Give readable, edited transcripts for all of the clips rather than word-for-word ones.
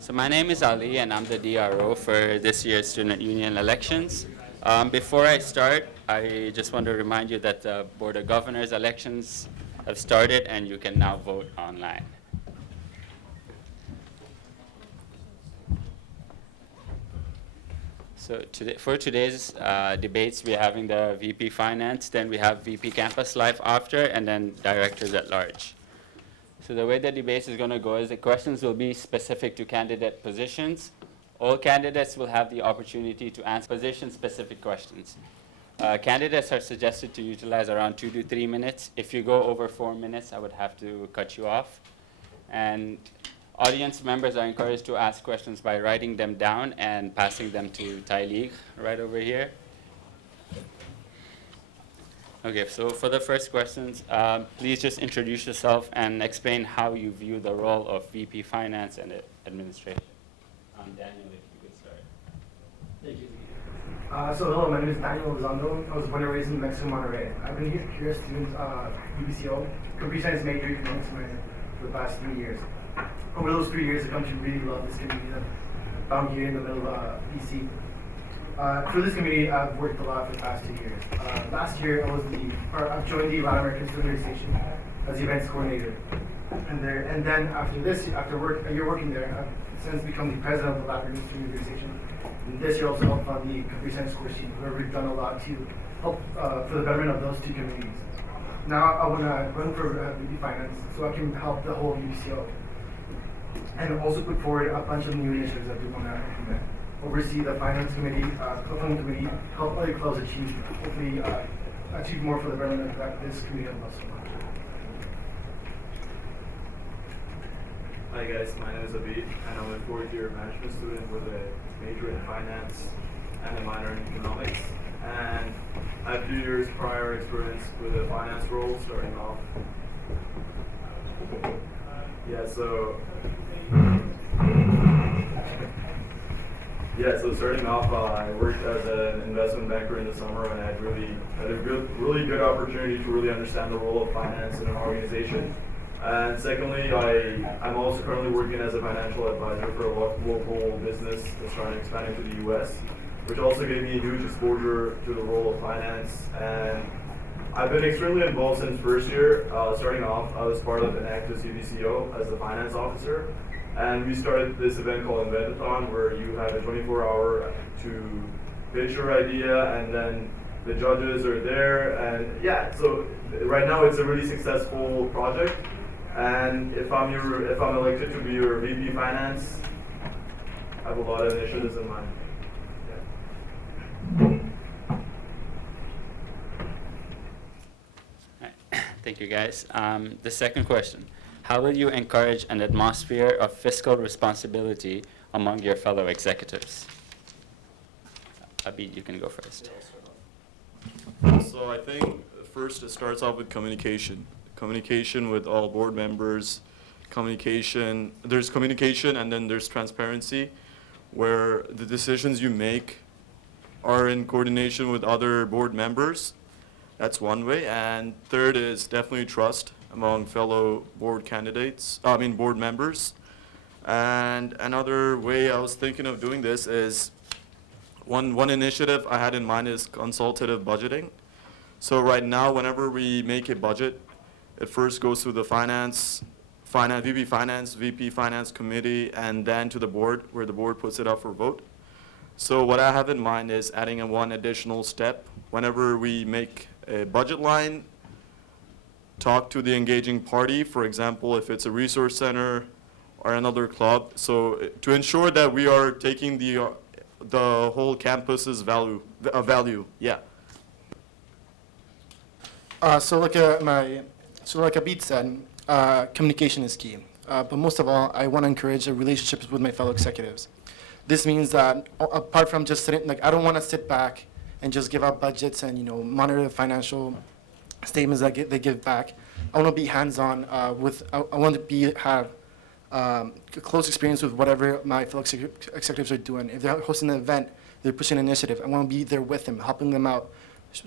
So my name is Ali, and I'm the DRO for this year's Student Union elections. Before I start, I just want to remind you that the Board of Governors elections have started, and you can now vote online. So for today's debates, we're having the VP Finance, then we have VP Campus Life after, and then Directors at Large. So the way the debate is going to go is the questions will be specific to candidate positions. All candidates will have the opportunity to answer position-specific questions. Candidates are suggested to utilize around 2 to 3 minutes. If you go over 4 minutes, I would have to cut you off. And audience members are encouraged to ask questions by writing them down and passing them to Tailig right over here. Okay, so for the first questions, please just introduce yourself and explain how you view the role of VP Finance and Administration. Daniel, if you could start. Thank you. Hello, my name is Daniel Elizondo. I was born and raised in Mexico, Monterrey. I've been here as a student UBCSUO, computer science major, economics minor, for the past 3 years. Over those 3 years, I've come to really love this community that I found here in the middle of DC. For this committee, I've worked a lot for the past 2 years. Last year, I've joined the Latin American Student Organization as the events coordinator. And then after a year working there, I've since become the president of the Latin American Student Organization. And this year also helped fund the computer science course team, where we've done a lot to help for the betterment of those two communities. Now I want to run for VP Finance so I can help the whole UBCO. And also put forward a bunch of new initiatives that we want to implement. Oversee the finance committee, funding committee, help other clubs achieve, hopefully achieve more for the betterment that this community loves so much. Hi guys, my name is Abid, and I'm a 4th-year management student with a major in finance and a minor in economics. And I have 2 years prior experience with a finance role starting off. So starting off, I worked as an investment banker in the summer, and I had a really good opportunity to really understand the role of finance in an organization. And secondly, I'm also currently working as a financial advisor for a local business that's trying to expand into the US, which also gave me a huge exposure to the role of finance. And I've been extremely involved since first year. Starting off, I was part of an active UBCO as the finance officer. And we started this event called Inventathon, where you have a 24-hour to pitch your idea, and then the judges are there. And yeah, so right now it's a really successful project. And if I'm elected to be your VP Finance, I have a lot of initiatives in mind. Right. Thank you, guys. The second question. How will you encourage an atmosphere of fiscal responsibility among your fellow executives? Abid, you can go first. So I think first it starts off with communication. Communication with all board members, there's communication and then there's transparency, where the decisions you make are in coordination with other board members. That's one way. And third is definitely trust among fellow board members. And another way I was thinking of doing this is, one initiative I had in mind is consultative budgeting. So right now, whenever we make a budget, it first goes through the VP Finance Committee, and then to the board, where the board puts it up for vote. So what I have in mind is adding one additional step. Whenever we make a budget line, talk to the engaging party, for example, if it's a resource center or another club. So to ensure that we are taking the whole campus's value, yeah. So like Abid said, communication is key. But most of all, I want to encourage relationships with my fellow executives. This means that apart from just sitting, I don't want to sit back and just give out budgets and monitor the financial statements that they give back. I want to be hands-on I want to have close experience with whatever my fellow executives are doing. If they're hosting an event, they're pushing an initiative, I want to be there with them, helping them out,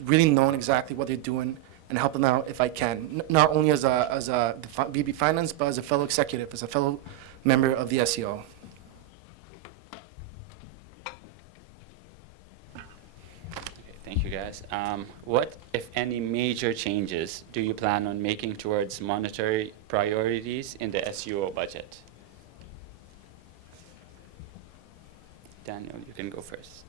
really knowing exactly what they're doing and help them out if I can. Not only as a VP Finance, but as a fellow executive, as a fellow member of the SEO. guys. What, if any, major changes do you plan on making towards monetary priorities in the SUO budget? Daniel, you can go first.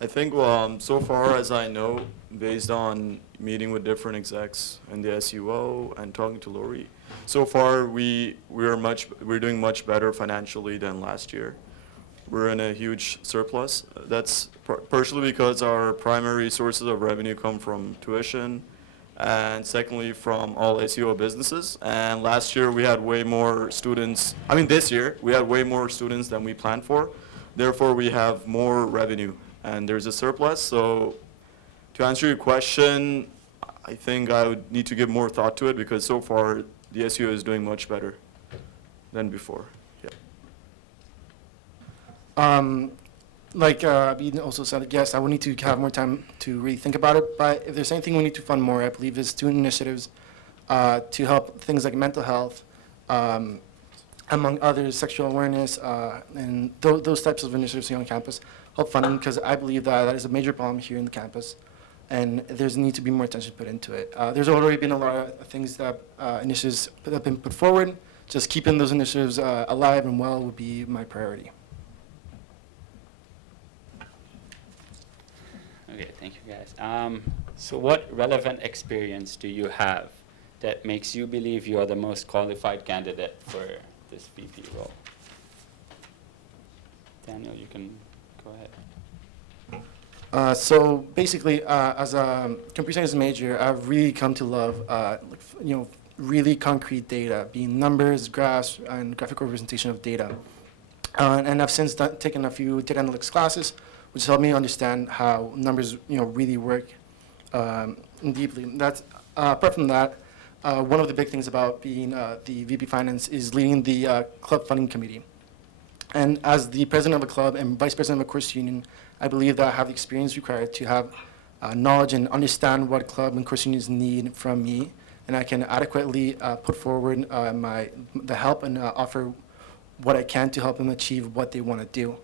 I think so far as I know, based on meeting with different execs in the SUO and talking to Lori, so far we're doing much better financially than last year. We're in a huge surplus. That's partially because our primary sources of revenue come from tuition, and secondly from all SUO businesses. And last year we had way more students. I mean, this year we had way more students than we planned for. Therefore, we have more revenue, and there's a surplus. So to answer your question, I think I would need to give more thought to it, because so far the SUO is doing much better than before. Yeah. Like Abid also said, yes, I will need to have more time to really think about it. But if there's anything we need to fund more, I believe is student initiatives to help things like mental health, among others, sexual awareness, and those types of initiatives here on campus help funding, because I believe that that is a major problem here in the campus, and there's need to be more attention put into it. There's already been a lot of things that initiatives that have been put forward. Just keeping those initiatives alive and well would be my priority. Okay, thank you guys. So what relevant experience do you have that makes you believe you are the most qualified candidate for this VP role? Daniel, you can go ahead. So basically, as a computer science major, I've really come to love, really concrete data, being numbers, graphs, and graphical representation of data. And I've since taken a few data analytics classes, which helped me understand how numbers, really work deeply. That's apart from that, one of the big things about being the VP Finance is leading the club funding committee. And as the president of a club and vice president of a course union, I believe that I have the experience required to have knowledge and understand what club and course unions need from me, and I can adequately put forward the help and offer what I can to help them achieve what they want to do.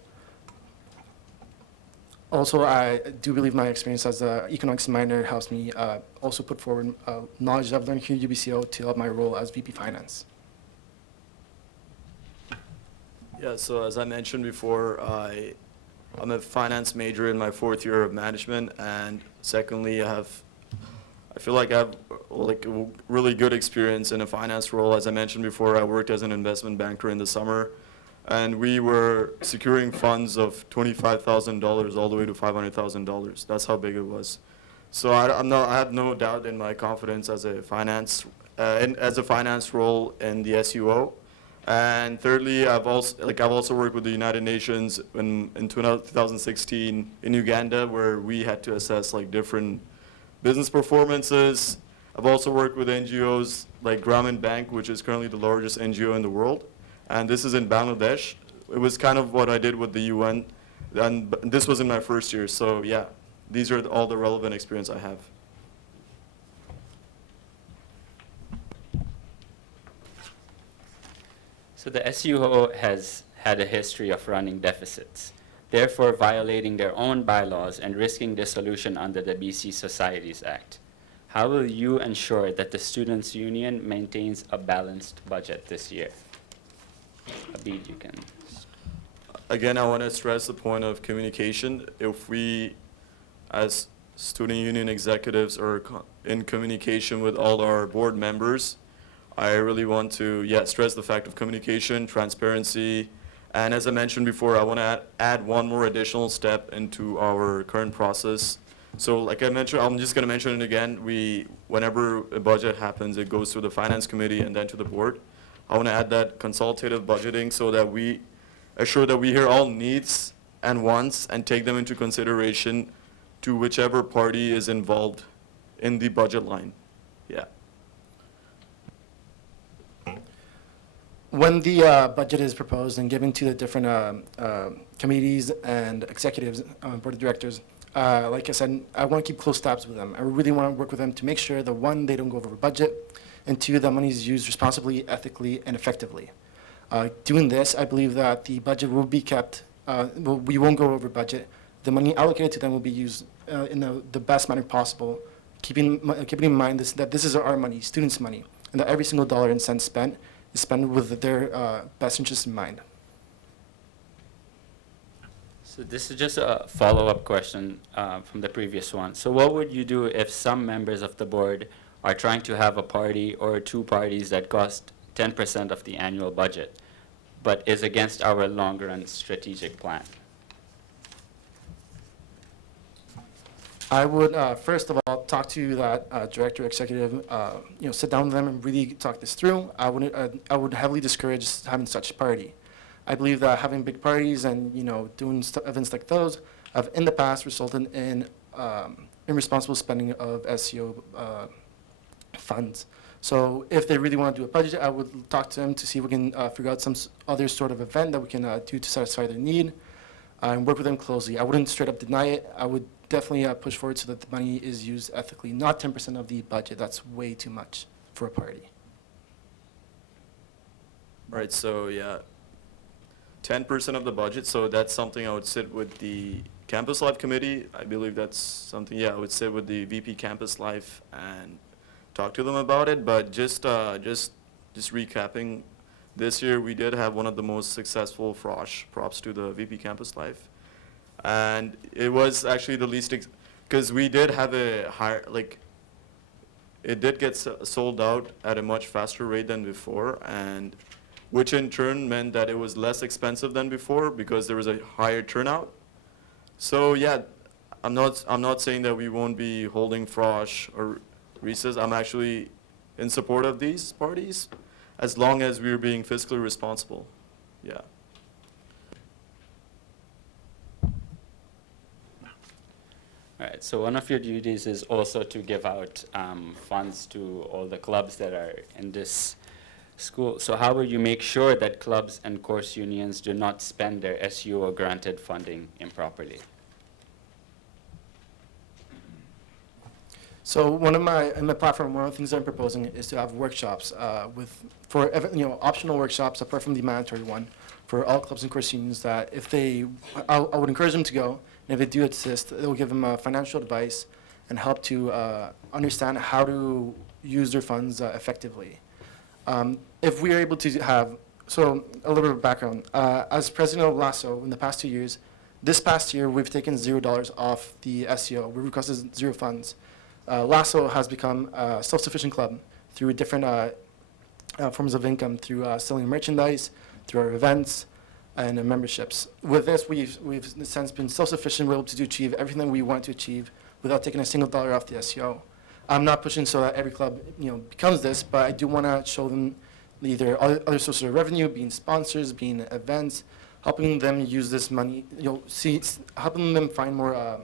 Also, I do believe my experience as an economics minor helps me also put forward knowledge I've learned here at UBCSUO to help my role as VP Finance. Yeah, so as I mentioned before, I'm a finance major in my 4th year of management, and secondly, I feel like I have a really good experience in a finance role. As I mentioned before, I worked as an investment banker in the summer, and we were securing funds of $25,000 all the way to $500,000. That's how big it was. So I have no doubt in my confidence as a finance role in the SUO. And thirdly, I've also worked with the United Nations in 2016 in Uganda, where we had to assess different business performances. I've also worked with NGOs like Grameen Bank, which is currently the largest NGO in the world, and this is in Bangladesh. It was kind of what I did with the UN, and this was in my 1st year. So yeah, these are all the relevant experience I have. So the SUO has had a history of running deficits, therefore violating their own bylaws and risking dissolution under the BC Societies Act. How will you ensure that the Students' Union maintains a balanced budget this year? Abid, you can. Again, I want to stress the point of communication. If we, as student union executives, are in communication with all our board members, I really want to, stress the fact of communication, transparency, and as I mentioned before, I want to add one more additional step into our current process. So like I mentioned, I'm just going to mention it again, whenever a budget happens, it goes through the finance committee and then to the board. I want to add that consultative budgeting so that we assure that we hear all needs and wants and take them into consideration to whichever party is involved in the budget line. Yeah. When the budget is proposed and given to the different committees and executives, board of directors, like I said, I want to keep close tabs with them. I really want to work with them to make sure that, one, they don't go over budget, and two, that money is used responsibly, ethically, and effectively. Doing this, I believe that the budget will be kept, we won't go over budget. The money allocated to them will be used in the best manner possible, keeping in mind that this is our money, students' money, and that every single dollar and cent spent is spent with their best interests in mind. So this is just a follow-up question from the previous one. So what would you do if some members of the board are trying to have a party or two parties that cost 10% of the annual budget, but is against our long-run strategic plan? I would, first of all, talk to that director, executive, sit down with them and really talk this through. I would heavily discourage having such a party. I believe that having big parties and, doing events like those have in the past resulted in irresponsible spending of SEO funds. So if they really want to do a budget, I would talk to them to see if we can figure out some other sort of event that we can do to satisfy their need and work with them closely. I wouldn't straight up deny it. I would definitely push forward so that the money is used ethically, not 10% of the budget. That's way too much for a party. Right, so yeah, 10% of the budget, so that's something I would sit with the Campus Life Committee. I believe that's something, yeah, I would sit with the VP Campus Life and talk to them about it, but just recapping, this year we did have one of the most successful Frosh, props to the VP Campus Life. And it was actually the least, because we did have a higher, it did get sold out at a much faster rate than before, and which in turn meant that it was less expensive than before because there was a higher turnout. So yeah, I'm not saying that we won't be holding Frosh or Recess. I'm actually in support of these parties as long as we're being fiscally responsible. Yeah. All right, so one of your duties is also to give out funds to all the clubs that are in this school. So how will you make sure that clubs and course unions do not spend their SUO granted funding improperly? So in my platform, one of the things I'm proposing is to have workshops optional workshops apart from the mandatory one for all clubs and course unions that I would encourage them to go, and if they do assist, it will give them financial advice and help to understand how to use their funds effectively. If we are able to have, so a little bit of background, as president of LASSO in the past 2 years, this past year we've taken $0 off the SEO. We requested zero funds. LASSO has become a self-sufficient club through different forms of income, through selling merchandise, through our events, and memberships. With this, we've in a sense been self-sufficient. We're able to achieve everything that we want to achieve without taking a single dollar off the SEO. I'm not pushing so that every club becomes this, but I do want to show them either other sources of revenue, being sponsors, being events, helping them use this money, helping them find more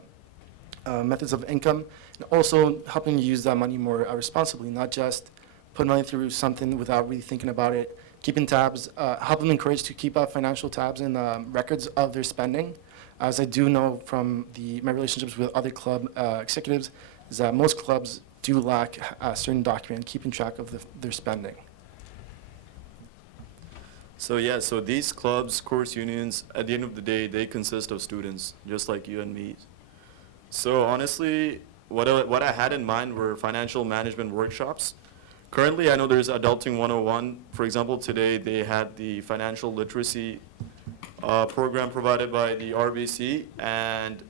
methods of income, and also helping use that money more responsibly, not just put money through something without really thinking about it, keeping tabs, help them encourage to keep financial tabs and records of their spending. As I do know from my relationships with other club executives, is that most clubs do lack a certain document keeping track of their spending. So yeah, so these clubs, course unions, at the end of the day, they consist of students, just like you and me. So honestly, what I had in mind were financial management workshops. Currently, I know there's Adulting 101. For example, today they had the financial literacy program provided by the RBC, and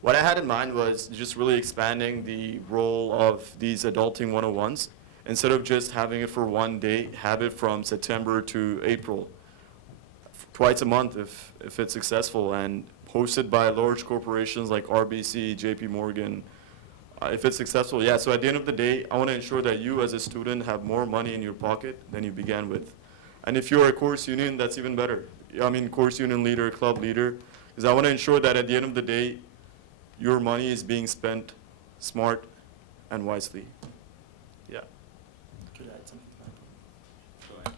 what I had in mind was just really expanding the role of these Adulting 101s. Instead of just having it for one day, have it from September to April, twice a month if it's successful, and hosted by large corporations like RBC, JP Morgan, if it's successful. Yeah, so at the end of the day, I want to ensure that you as a student have more money in your pocket than you began with. And if you're a course union, that's even better. I mean, course union leader, club leader, because I want to ensure that at the end of the day, your money is being spent smart and wisely. Yeah. Could I add something to that?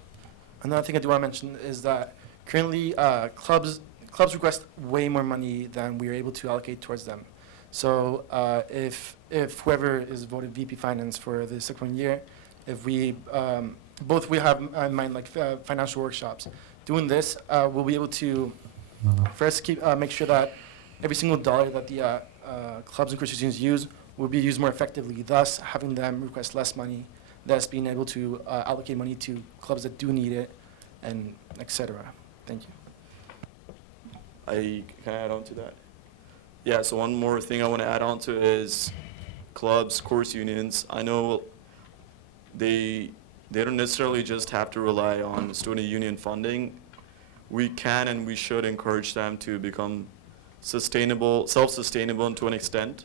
Another thing I do want to mention is that currently clubs request way more money than we are able to allocate towards them. So if whoever is voted VP Finance for the subsequent year if we both we have in mind like financial workshops. Doing this, we'll be able to first make sure that every single dollar that the clubs and Christian students use will be used more effectively, thus having them request less money, thus being able to allocate money to clubs that do need it, and etc. Thank you. Can I add on to that? Yeah, so one more thing I want to add on to is clubs, course unions. I know they don't necessarily just have to rely on student union funding. We can and we should encourage them to become sustainable, self-sustainable to an extent.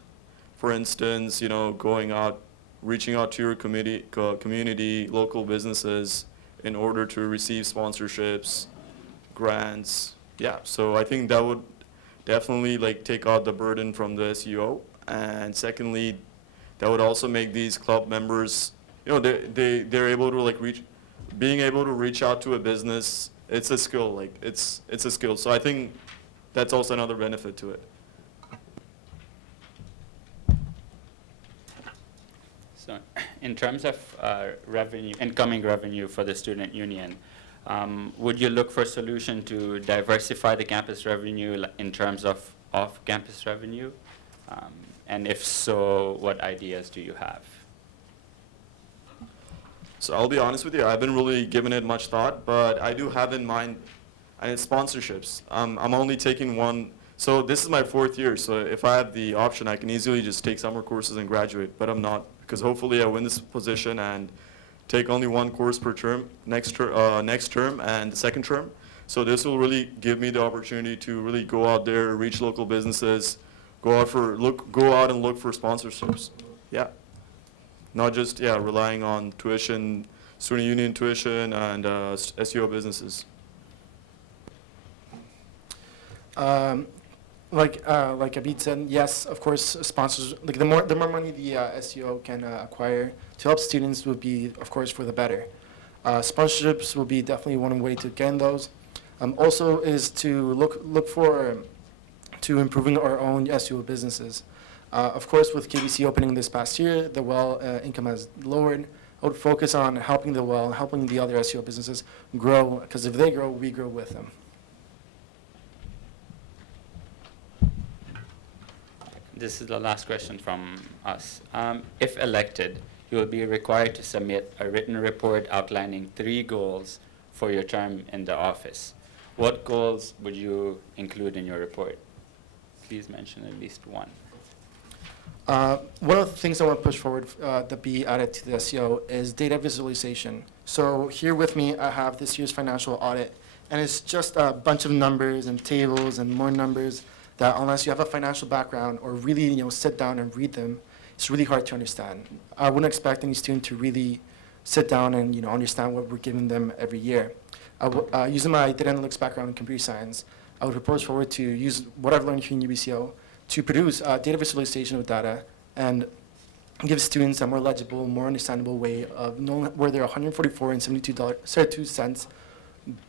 For instance, going out, reaching out to your community, local businesses in order to receive sponsorships, grants. Yeah, so I think that would definitely take out the burden from the SUO. And secondly, that would also make these club members, they're able to being able to reach out to a business. It's a skill, it's a skill. So I think that's also another benefit to it. So in terms of incoming revenue for the student union, would you look for a solution to diversify the campus revenue in terms of off-campus revenue? And if so, what ideas do you have? So I'll be honest with you, I haven't really given it much thought, but I do have in mind, and it's sponsorships. I'm only taking one. So this is my 4th year, so if I have the option, I can easily just take summer courses and graduate, but I'm not, because hopefully I win this position and take only one course per term, next term and the second term. So this will really give me the opportunity to really go out there, reach local businesses, go out and look for sponsorships. Yeah. Not just relying on tuition, student union tuition, and SUO businesses. Like Abid said, yes, of course, sponsors. The more money the SUO can acquire to help students would be, of course, for the better. Sponsorships will be definitely one way to gain those. Also, is to look for to improving our own SUO businesses. Of course, with KBC opening this past year, the well income has lowered. I would focus on helping the well, helping the other SEO businesses grow, because if they grow, we grow with them. This is the last question from us. If elected, you will be required to submit a written report outlining 3 goals for your term in the office. What goals would you include in your report? Please mention at least one. One of the things I want to push forward that be added to the SEO is data visualization. So here with me, I have this year's financial audit, and it's just a bunch of numbers and tables and more numbers that unless you have a financial background or really sit down and read them, it's really hard to understand. I wouldn't expect any student to really sit down and understand what we're giving them every year. Using my data analytics background in computer science, I would propose forward to use what I've learned here in UBCO to produce data visualization of data and give students a more legible, more understandable way of knowing where their $144 and 72 cents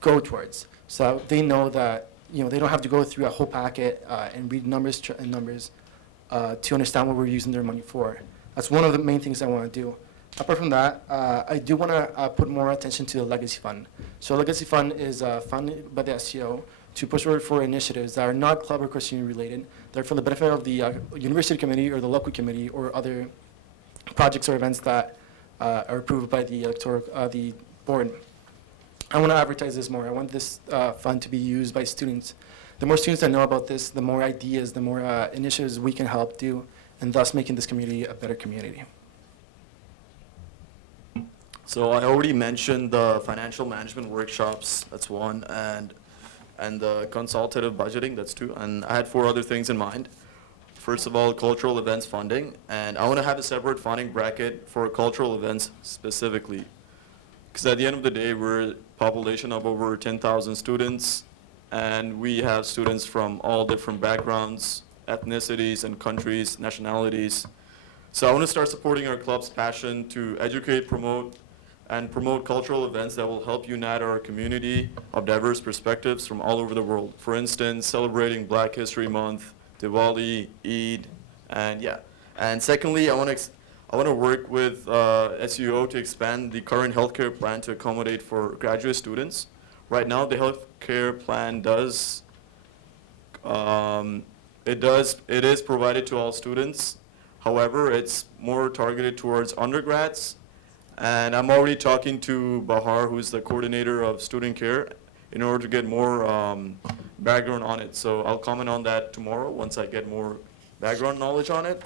go towards. So they know that they don't have to go through a whole packet and read numbers to understand what we're using their money for. That's one of the main things I want to do. Apart from that, I do want to put more attention to the Legacy Fund. So Legacy Fund is funded by the SEO to push forward for initiatives that are not club or Christian related. They're for the benefit of the university committee or the local committee or other projects or events that are approved by the the board. I want to advertise this more. I want this fund to be used by students. The more students that know about this, the more ideas, the more initiatives we can help do, and thus making this community a better community. So I already mentioned the financial management workshops, that's one, and the consultative budgeting, that's 2, and I had 4 other things in mind. First of all, cultural events funding, and I want to have a separate funding bracket for cultural events specifically. Because at the end of the day, we're a population of over 10,000 students, and we have students from all different backgrounds, ethnicities, and countries, nationalities. So I want to start supporting our club's passion to educate, promote cultural events that will help unite our community of diverse perspectives from all over the world. For instance, celebrating Black History Month, Diwali, Eid, and yeah. And secondly, I want I want to work with SUO to expand the current healthcare plan to accommodate for graduate students. Right now, the healthcare plan it is provided to all students. However, it's more targeted towards undergrads. And I'm already talking to Bahar, who's the coordinator of student care, in order to get more background on it. So I'll comment on that tomorrow once I get more background knowledge on it.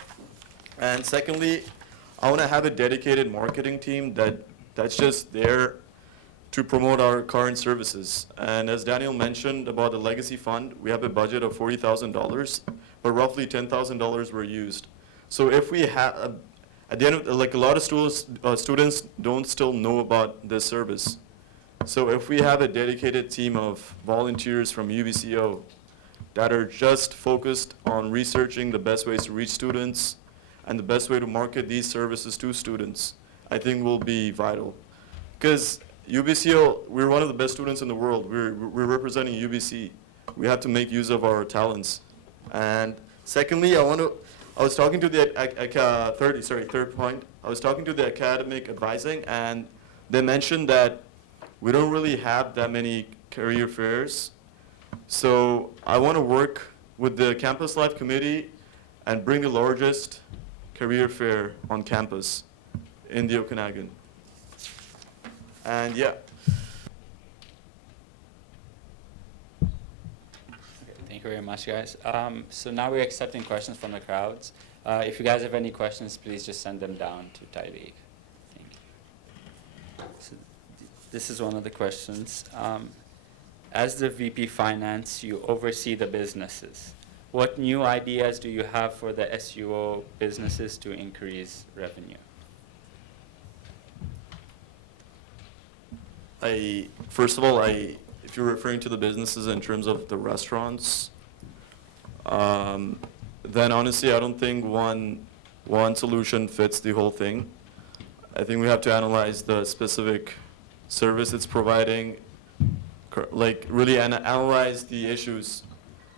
And secondly, I want to have a dedicated marketing team that's just there to promote our current services. And as Daniel mentioned about the legacy fund, we have a budget of $40,000, but roughly $10,000 were used. So if we have, at the end of, like a lot of students don't still know about this service. So if we have a dedicated team of volunteers from UBCO that are just focused on researching the best ways to reach students and the best way to market these services to students, I think will be vital. Because UBCO, we're one of the best students in the world. We're representing UBC. We have to make use of our talents. And secondly, I was talking to the third point. I was talking to the academic advising, and they mentioned that we don't really have that many career fairs. So I want to work with the Campus Life Committee and bring the largest career fair on campus in the Okanagan. And yeah. Thank you very much, guys. So now we're accepting questions from the crowds. If you guys have any questions, please just send them down to Tailik. Thank you. So this is one of the questions. As the VP Finance, you oversee the businesses. What new ideas do you have for the SUO businesses to increase revenue? First of all, if you're referring to the businesses in terms of the restaurants, then honestly, I don't think one solution fits the whole thing. I think we have to analyze the specific service it's providing, like really analyze the issues,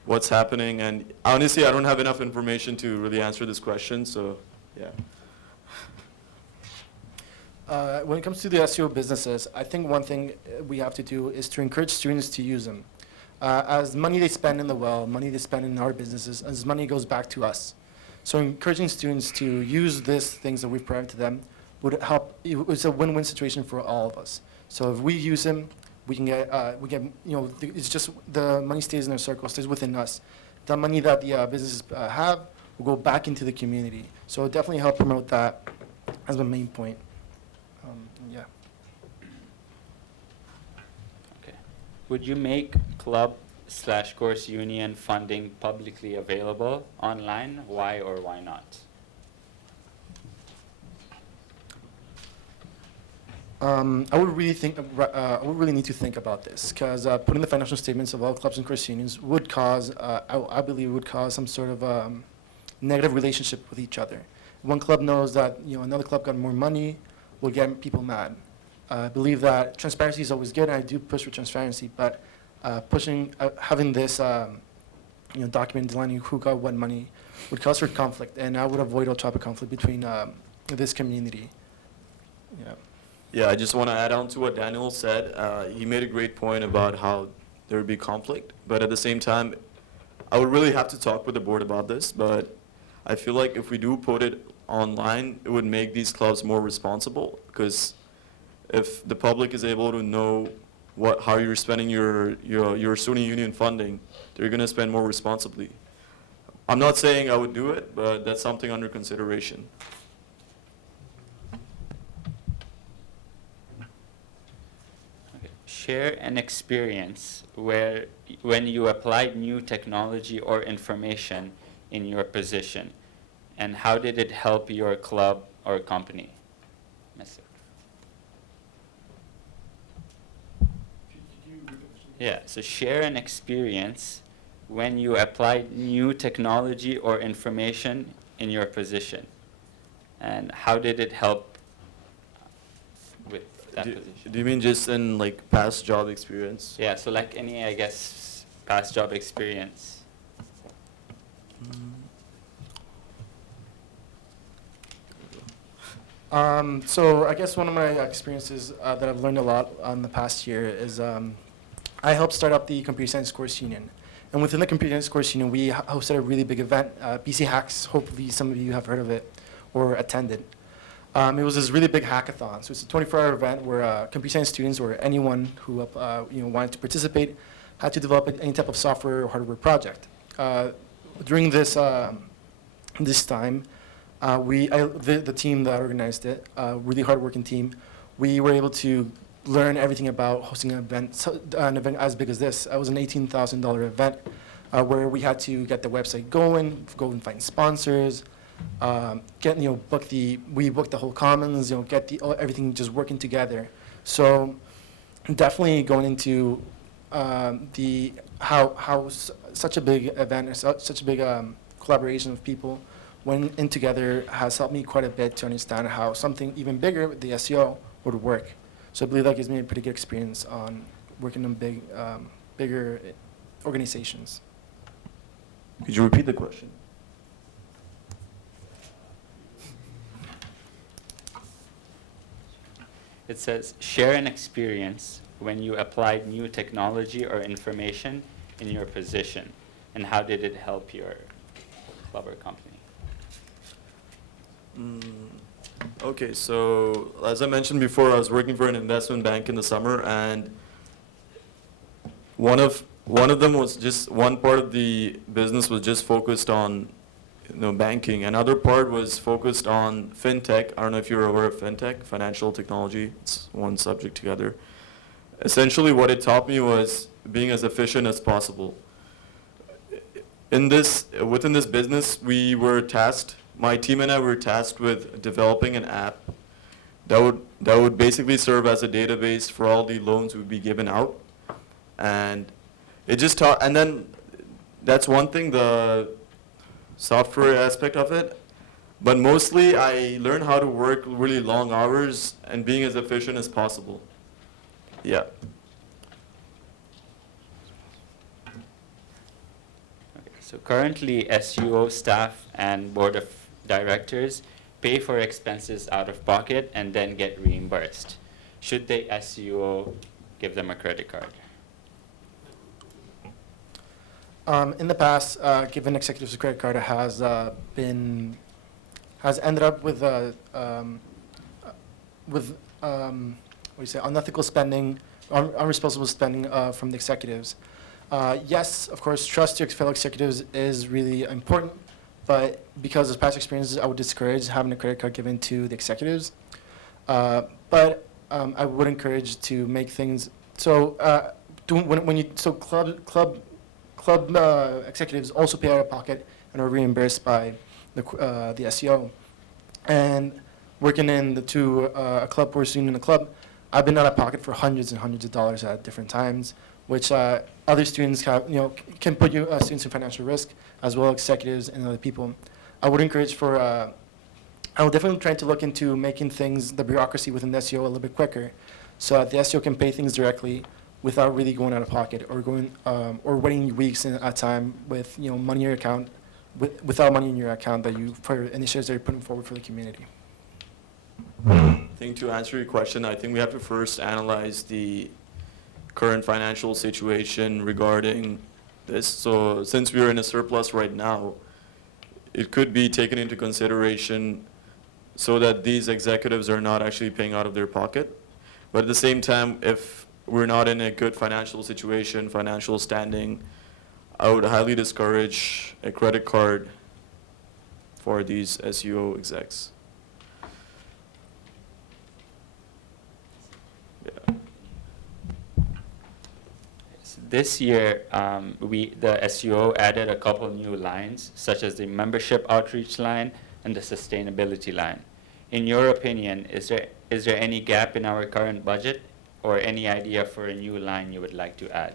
what's happening, and honestly, I don't have enough information to really answer this question, so yeah. When it comes to the SEO businesses, I think one thing we have to do is to encourage students to use them. As money they spend in the well, money they spend in our businesses, as money goes back to us. So encouraging students to use these things that we've provided to them would help. It's a win-win situation for all of us. So if we use them, we get, it's just the money stays in our circle, stays within us. The money that the businesses have will go back into the community. So it'll definitely help promote that as the main point. Yeah. Okay. Would you make club/course union funding publicly available online? Why or why not? I would really need to think about this, because putting the financial statements of all clubs and course unions would cause, I believe, would cause some sort of negative relationship with each other. One club knows that another club got more money, will get people mad. I believe that transparency is always good, and I do push for transparency, but having this document defining who got what money would cause for conflict, and I would avoid all type of conflict between this community. Yeah. Yeah, I just want to add on to what Daniel said. He made a great point about how there would be conflict, but at the same time, I would really have to talk with the board about this, but I feel like if we do put it online, it would make these clubs more responsible, because if the public is able to know how you're spending your student union funding, they're going to spend more responsibly. I'm not saying I would do it, but that's something under consideration. Okay. Share an experience when you applied new technology or information in your position, and how did it help your club or company? Mr. Yeah, so share an experience when you applied new technology or information in your position, and how did it help with that position? Do you mean just in like past job experience? Yeah, so like any, I guess, past job experience. So I guess one of my experiences that I've learned a lot on the past year is I helped start up the Computer Science Course Union. And within the Computer Science Course Union, we hosted a really big event, BC Hacks. Hopefully some of you have heard of it or attended. It was this really big hackathon. So it's a 24-hour event where computer science students or anyone who wanted to participate had to develop any type of software or hardware project. During this time, the team that organized it, really hardworking team, we were able to learn everything about hosting an event as big as this. It was an $18,000 event where we had to get the website going, go and find sponsors, we booked the whole commons, get everything just working together. So definitely going into how such a big event, such a big collaboration of people went in together has helped me quite a bit to understand how something even bigger, the SEO, would work. So I believe that gives me a pretty good experience on working on bigger organizations. Could you repeat the question? It says, share an experience when you applied new technology or information in your position, and how did it help your club or company? Okay, so as I mentioned before, I was working for an investment bank in the summer, and one of them was just one part of the business was just focused on banking. Another part was focused on fintech. I don't know if you're aware of fintech, financial technology. It's one subject together. Essentially, what it taught me was being as efficient as possible. Within this business, my team and I were tasked with developing an app that would basically serve as a database for all the loans we'd be given out. And it just taught, and then that's one thing, the software aspect of it. But mostly I learned how to work really long hours and being as efficient as possible. Yeah. Okay, so currently SUO staff and board of directors pay for expenses out of pocket and then get reimbursed. Should the SUO give them a credit card? In the past, giving executives a credit card has ended up with unethical spending, unresponsible spending from the executives. Yes, of course, trust your fellow executives is really important, but because of past experiences, I would discourage having a credit card given to the executives. But I would encourage to make things so. Club executives also pay out of pocket and are reimbursed by the SEO. And working in a club course union in a club, I've been out of pocket for hundreds and hundreds of dollars at different times, which other students can put students in financial risk, as well as executives and other people. I would encourage I will definitely try to look into making the bureaucracy within the SEO a little bit quicker, so that the SEO can pay things directly without really going out of pocket or waiting weeks at a time with money in your account, without money in your account for initiatives that you're putting forward for the community. I think to answer your question, I think we have to first analyze the current financial situation regarding this. So since we are in a surplus right now, it could be taken into consideration so that these executives are not actually paying out of their pocket. But at the same time, if we're not in a good financial situation, financial standing, I would highly discourage a credit card for these SEO execs. Yeah. This year, the SUO added a couple new lines, such as the membership outreach line and the sustainability line. In your opinion, is there any gap in our current budget, or any idea for a new line you would like to add?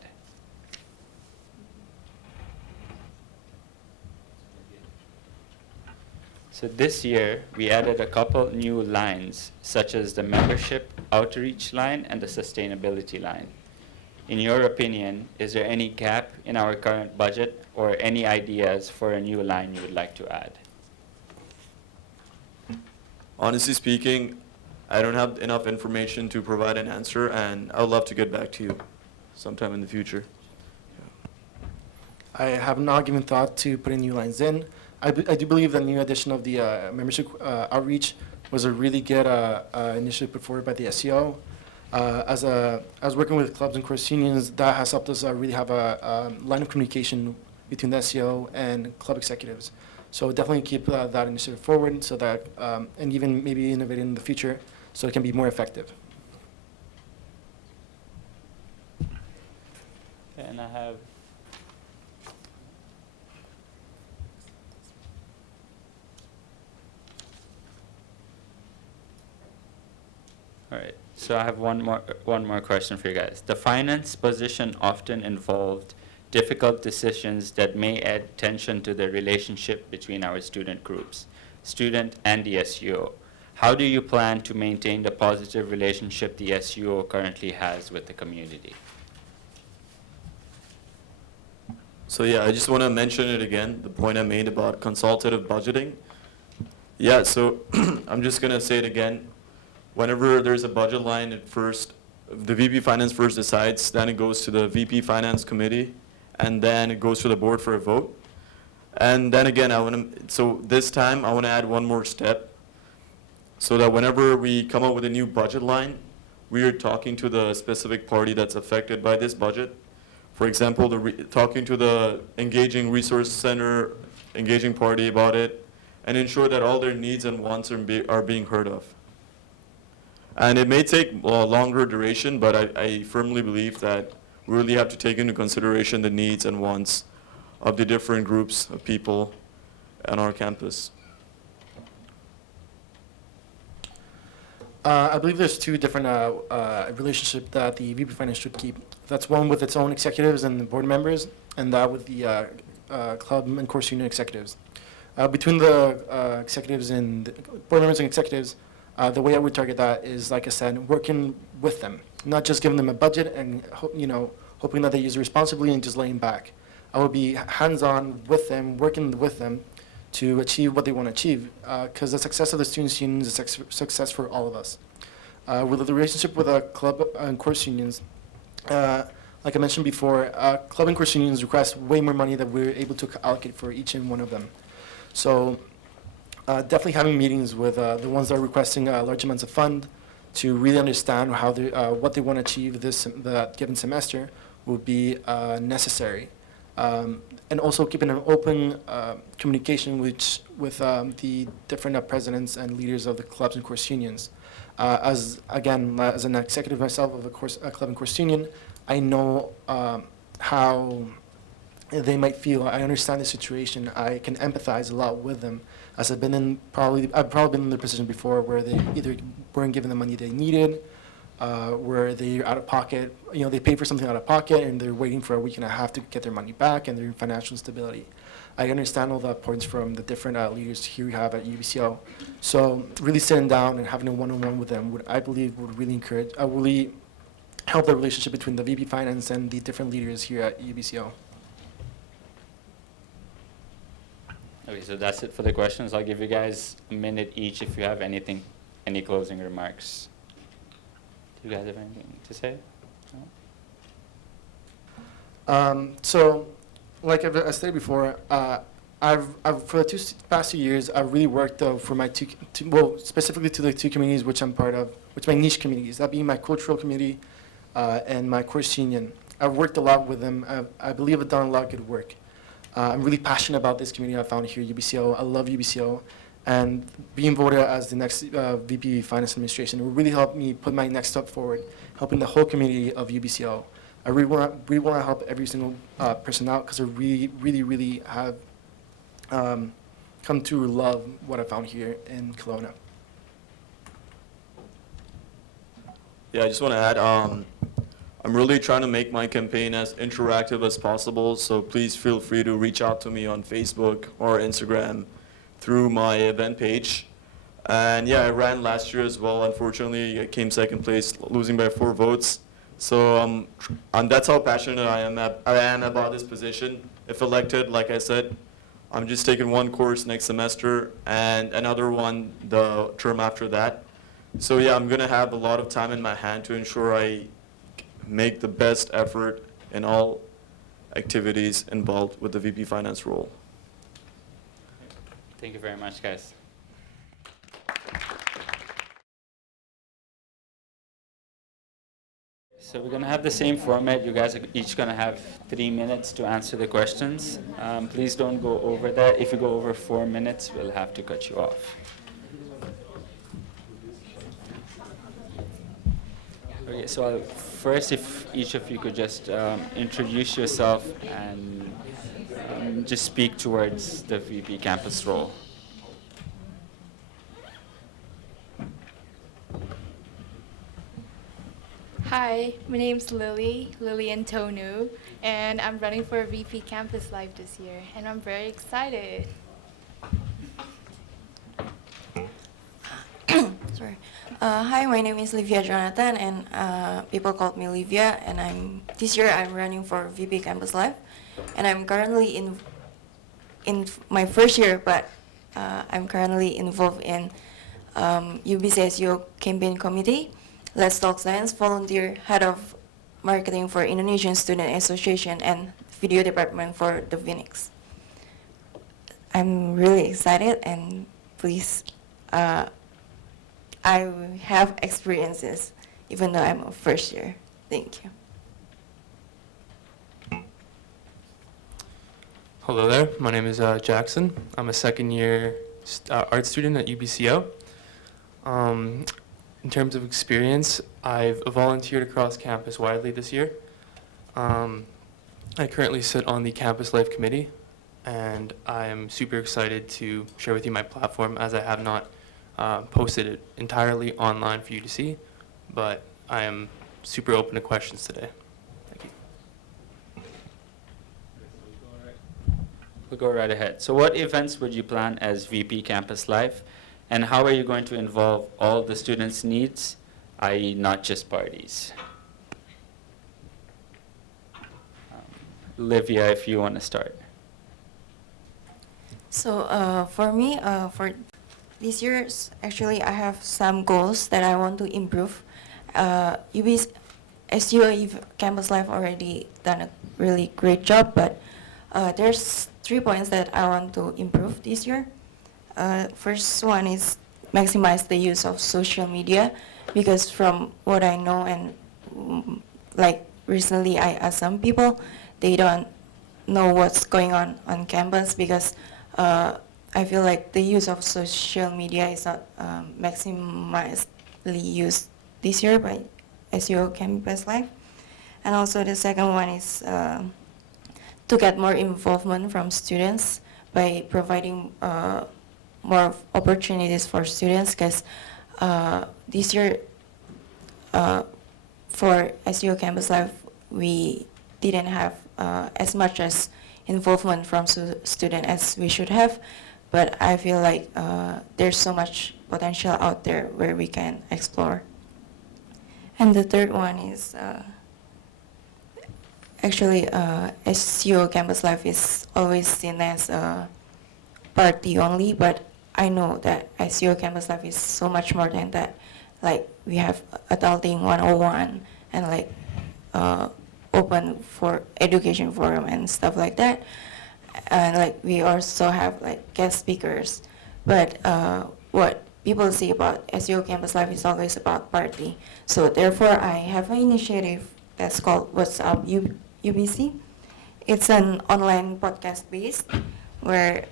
So this year, we added a couple new lines, such as the membership outreach line and the sustainability line. In your opinion, is there any gap in our current budget, or any ideas for a new line you would like to add? Honestly speaking, I don't have enough information to provide an answer, and I would love to get back to you sometime in the future. I have not given thought to putting new lines in. I do believe the new addition of the membership outreach was a really good initiative put forward by the SEO. As working with clubs and course unions, that has helped us really have a line of communication between the SEO and club executives. So definitely keep that initiative forward so that, and even maybe innovate in the future so it can be more effective. And I have all right. So I have one more question for you guys. The finance position often involved difficult decisions that may add tension to the relationship between our student groups, student and the SUO. How do you plan to maintain the positive relationship the SUO currently has with the community? So yeah, I just want to mention it again, the point I made about consultative budgeting. Yeah, so I'm just going to say it again. Whenever there's a budget line, the VP Finance first decides, then it goes to the VP Finance Committee, and then it goes to the board for a vote. And then again, so this time I want to add one more step, so that whenever we come up with a new budget line, we are talking to the specific party that's affected by this budget. For example, talking to the engaging resource center, engaging party about it, and ensure that all their needs and wants are being heard of. And it may take a longer duration, but I firmly believe that we really have to take into consideration the needs and wants of the different groups of people on our campus. I believe there's two different relationships that the VP Finance should keep. That's one with its own executives and board members, and that with the club and course union executives. Between the executives and board members and executives, the way I would target that is, like I said, working with them, not just giving them a budget and hoping that they use it responsibly and just laying back. I would be hands-on with them, working with them to achieve what they want to achieve, because the success of the students' unions is success for all of us. With the relationship with club and course unions, like I mentioned before, club and course unions request way more money than we're able to allocate for each and one of them. So definitely having meetings with the ones that are requesting large amounts of fund to really understand how what they want to achieve that given semester would be necessary. And also keeping an open communication with the different presidents and leaders of the clubs and course unions. As an executive myself of a club and course union, I know how they might feel. I understand the situation. I can empathize a lot with them, as I've probably been in their position before, where they either weren't given the money they needed, where they're out of pocket. They pay for something out of pocket, and they're waiting for a week and a half to get their money back, and they're in financial instability. I understand all the points from the different leaders here we have at UBCO. So really sitting down and having a one-on-one with them, I believe would really really help the relationship between the VP Finance and the different leaders here at UBCO. Okay, so that's it for the questions. I'll give you guys a minute each if you have any closing remarks. Do you guys have anything to say? No? So, like I stated before, I've for the past 2 years, I've really worked for my specifically to the two communities which I'm part of, which my niche communities, that being my cultural community and my course union. I've worked a lot with them. I believe I've done a lot of good work. I'm really passionate about this community I found here at UBCO. I love UBCO. And being voted as the next VP Finance Administration will really help me put my next step forward, helping the whole community of UBCO. I really want to help every single person out, because I really have come to love what I found here in Kelowna. Yeah, I just want to add, I'm really trying to make my campaign as interactive as possible, so please feel free to reach out to me on Facebook or Instagram through my event page. And yeah, I ran last year as well. Unfortunately, I came second place, losing by 4 votes. So and that's how passionate I am about this position. If elected, like I said, I'm just taking one course next semester and another one the term after that. So yeah, I'm gonna have a lot of time in my hand to ensure I make the best effort in all activities involved with the VP Finance role. Thank you very much, guys. So we're gonna have the same format. You guys are each gonna have 3 minutes to answer the questions. Please don't go over that. If you go over 4 minutes, we'll have to cut you off. Okay, so first, if each of you could just introduce yourself and just speak towards the VP campus role. Hi, my name's Lilian Tonu, and I'm running for VP Campus Life this year, and I'm very excited. Sorry. Hi, my name is Livia Jonnatan, and people call me Livia, and this year I'm running for VP Campus Life, and I'm currently in my first year, but I'm currently involved in UBCSUO campaign committee, Let's Talk Science, volunteer head of marketing for Indonesian Student Association, and video department for the Phoenix. I'm really excited, and please, I have experiences, even though I'm a first year. Thank you. Hello there, my name is Jakson. I'm a second year art student at UBCO. In terms of experience, I've volunteered across campus widely this year. I currently sit on the Campus Life Committee, and I am super excited to share with you my platform, as I have not posted it entirely online for you to see, but I am super open to questions today. Thank you. We'll go right ahead. So what events would you plan as VP Campus Life, and how are you going to involve all the students' needs, i.e. not just parties? Livia, if you want to start. So for me, for this year, actually I have some goals that I want to improve. UBCSUO Campus Life already done a really great job, but there's 3 points that I want to improve this year. First one is maximize the use of social media, because from what I know, and like recently I asked some people, they don't know what's going on campus, because I feel like the use of social media is not maximally used this year by SUO Campus Life. And also the second one is to get more involvement from students by providing more opportunities for students, because this year for SUO Campus Life we didn't have as much as involvement from students as we should have, but I feel like there's so much potential out there where we can explore. And the third one is actually SUO Campus Life is always seen as a party only, but I know that SUO Campus Life is so much more than that. Like we have adulting 101 and like open for education forum and stuff like that. And like we also have like guest speakers. But what people say about SUO Campus Life is always about party. So therefore I have an initiative that's called What's Up UBC. It's an online podcast based where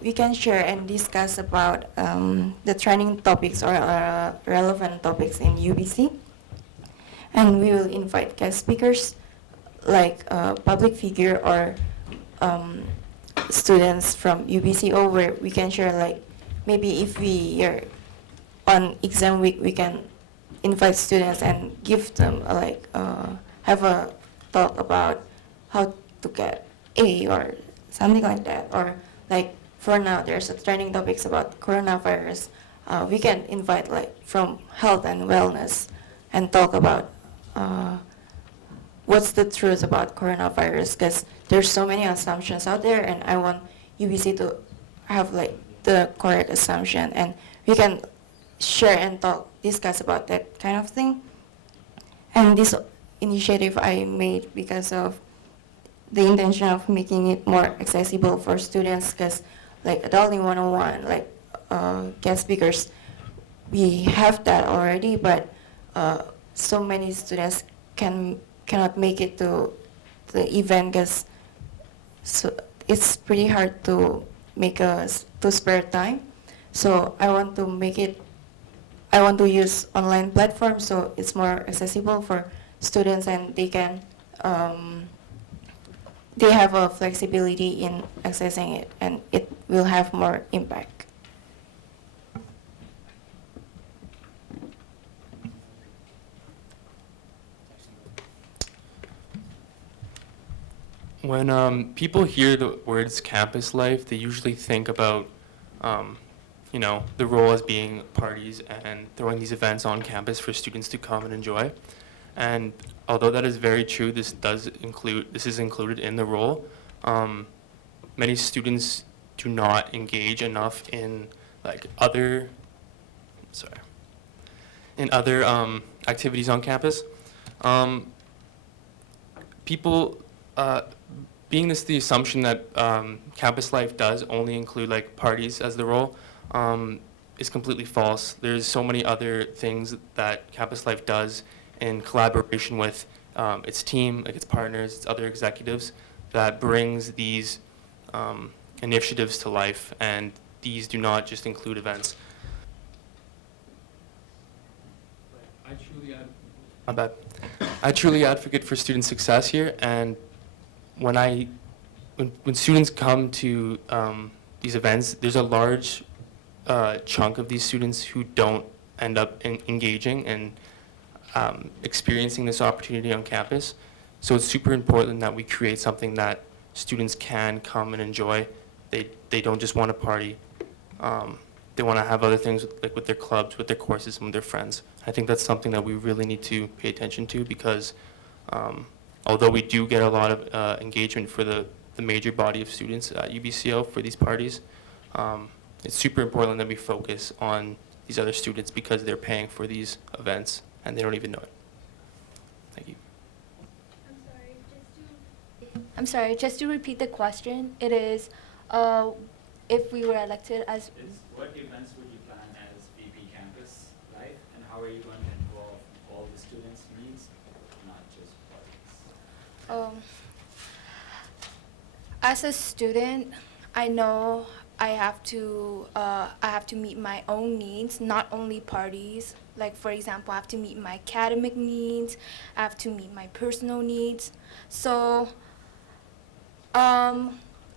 we can share and discuss about the trending topics or relevant topics in UBC. And we will invite guest speakers like public figure or students from UBCO, where we can share, like maybe if we are on exam week, we can invite students and give them have a talk about how to get A or something like that. Or like for now there's a trending topics about coronavirus. We can invite like from health and wellness and talk about what's the truth about coronavirus, because there's so many assumptions out there, and I want UBC to have like the correct assumption, and we can share and talk, discuss about that kind of thing. And this initiative I made because of the intention of making it more accessible for students, because like Adulting 101, like guest speakers, we have that already, but so many students cannot make it to the event because so it's pretty hard to make to spare time. So I want to make it, I want to use online platforms so it's more accessible for students, and they can they have a flexibility in accessing it, and it will have more impact. When people hear the words campus life, they usually think about, you know, the role as being parties and throwing these events on campus for students to come and enjoy. And although that is very true, this is included in the role. Many students do not engage enough in like other activities on campus. People. Being this the assumption that campus life does only include like parties as the role is completely false. There's so many other things that campus life does in collaboration with its team, like its partners, its other executives, that brings these initiatives to life, and these do not just include events. I truly advocate for student success here, and when students come to these events, there's a large chunk of these students who don't end up engaging and experiencing this opportunity on campus. So it's super important that we create something that students can come and enjoy. They don't just want to party. They want to have other things with their clubs, with their courses, and with their friends. I think that's something that we really need to pay attention to, because although we do get a lot of engagement for the major body of students at UBCO for these parties, it's super important that we focus on these other students because they're paying for these events and they don't even know it. Thank you. I'm sorry, just to repeat the question, it is if we were elected as... What events would you plan as VP Campus Life, and how are you going to involve all the students' needs, not just parties? As a student, I know I have to meet my own needs, not only parties. Like for example, I have to meet my academic needs, I have to meet my personal needs. So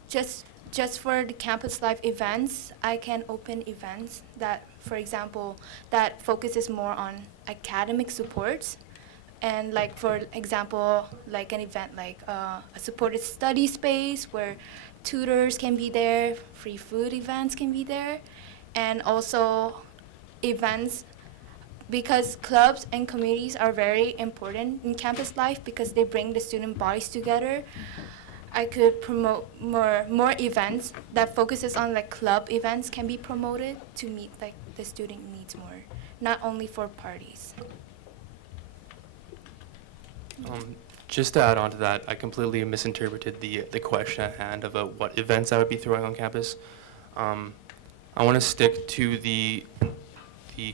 just for the campus life events, I can open events that, for example, that focuses more on academic supports. And like for example, like an event like a supported study space where tutors can be there, free food events can be there, and also events, because clubs and communities are very important in campus life because they bring the student bodies together. I could promote more events that focuses on like club events can be promoted to meet like the student needs more, not only for parties. Just to add on to that, I completely misinterpreted the question at hand about what events I would be throwing on campus. I want to stick to the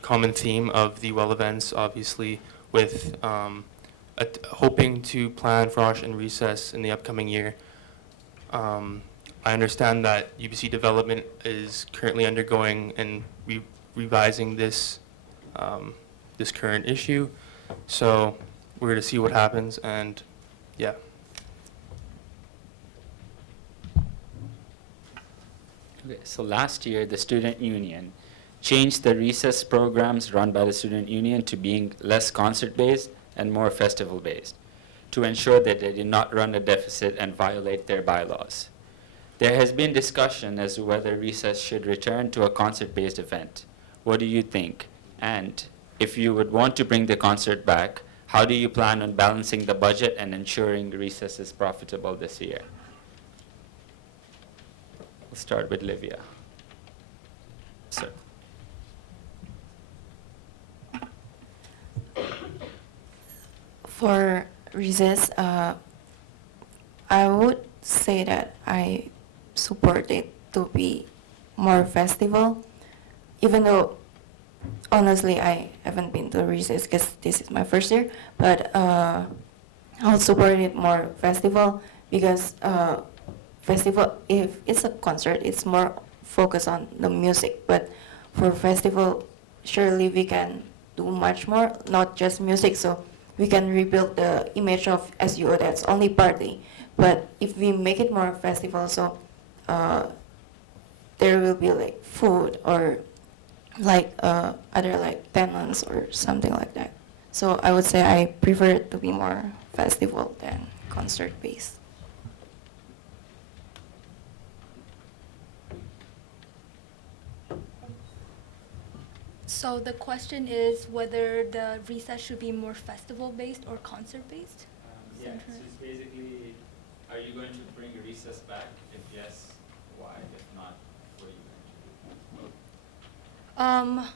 common theme of the well events, obviously, with hoping to plan frosh and recess in the upcoming year. I understand that UBC development is currently undergoing and revising this this current issue, so we're going to see what happens, and yeah. Okay, so last year, the student union changed the recess programs run by the student union to being less concert-based and more festival-based to ensure that they did not run a deficit and violate their bylaws. There has been discussion as to whether recess should return to a concert-based event. What do you think? And if you would want to bring the concert back, how do you plan on balancing the budget and ensuring recess is profitable this year? We'll start with Livia. Sir. For recess, I would say that I support it to be more festival, even though honestly I haven't been to recess because this is my first year, but I'll support it more festival because festival, if it's a concert, it's more focused on the music, but for festival, surely we can do much more, not just music, so we can rebuild the image of SUO that's only party. But if we make it more festival, so there will be like food or like other like tenants or something like that. So I would say I prefer it to be more festival than concert based. So the question is whether the recess should be more festival-based or concert-based? Yeah, so it's basically, are you going to bring recess back? If yes, why? If not, what are you going to do?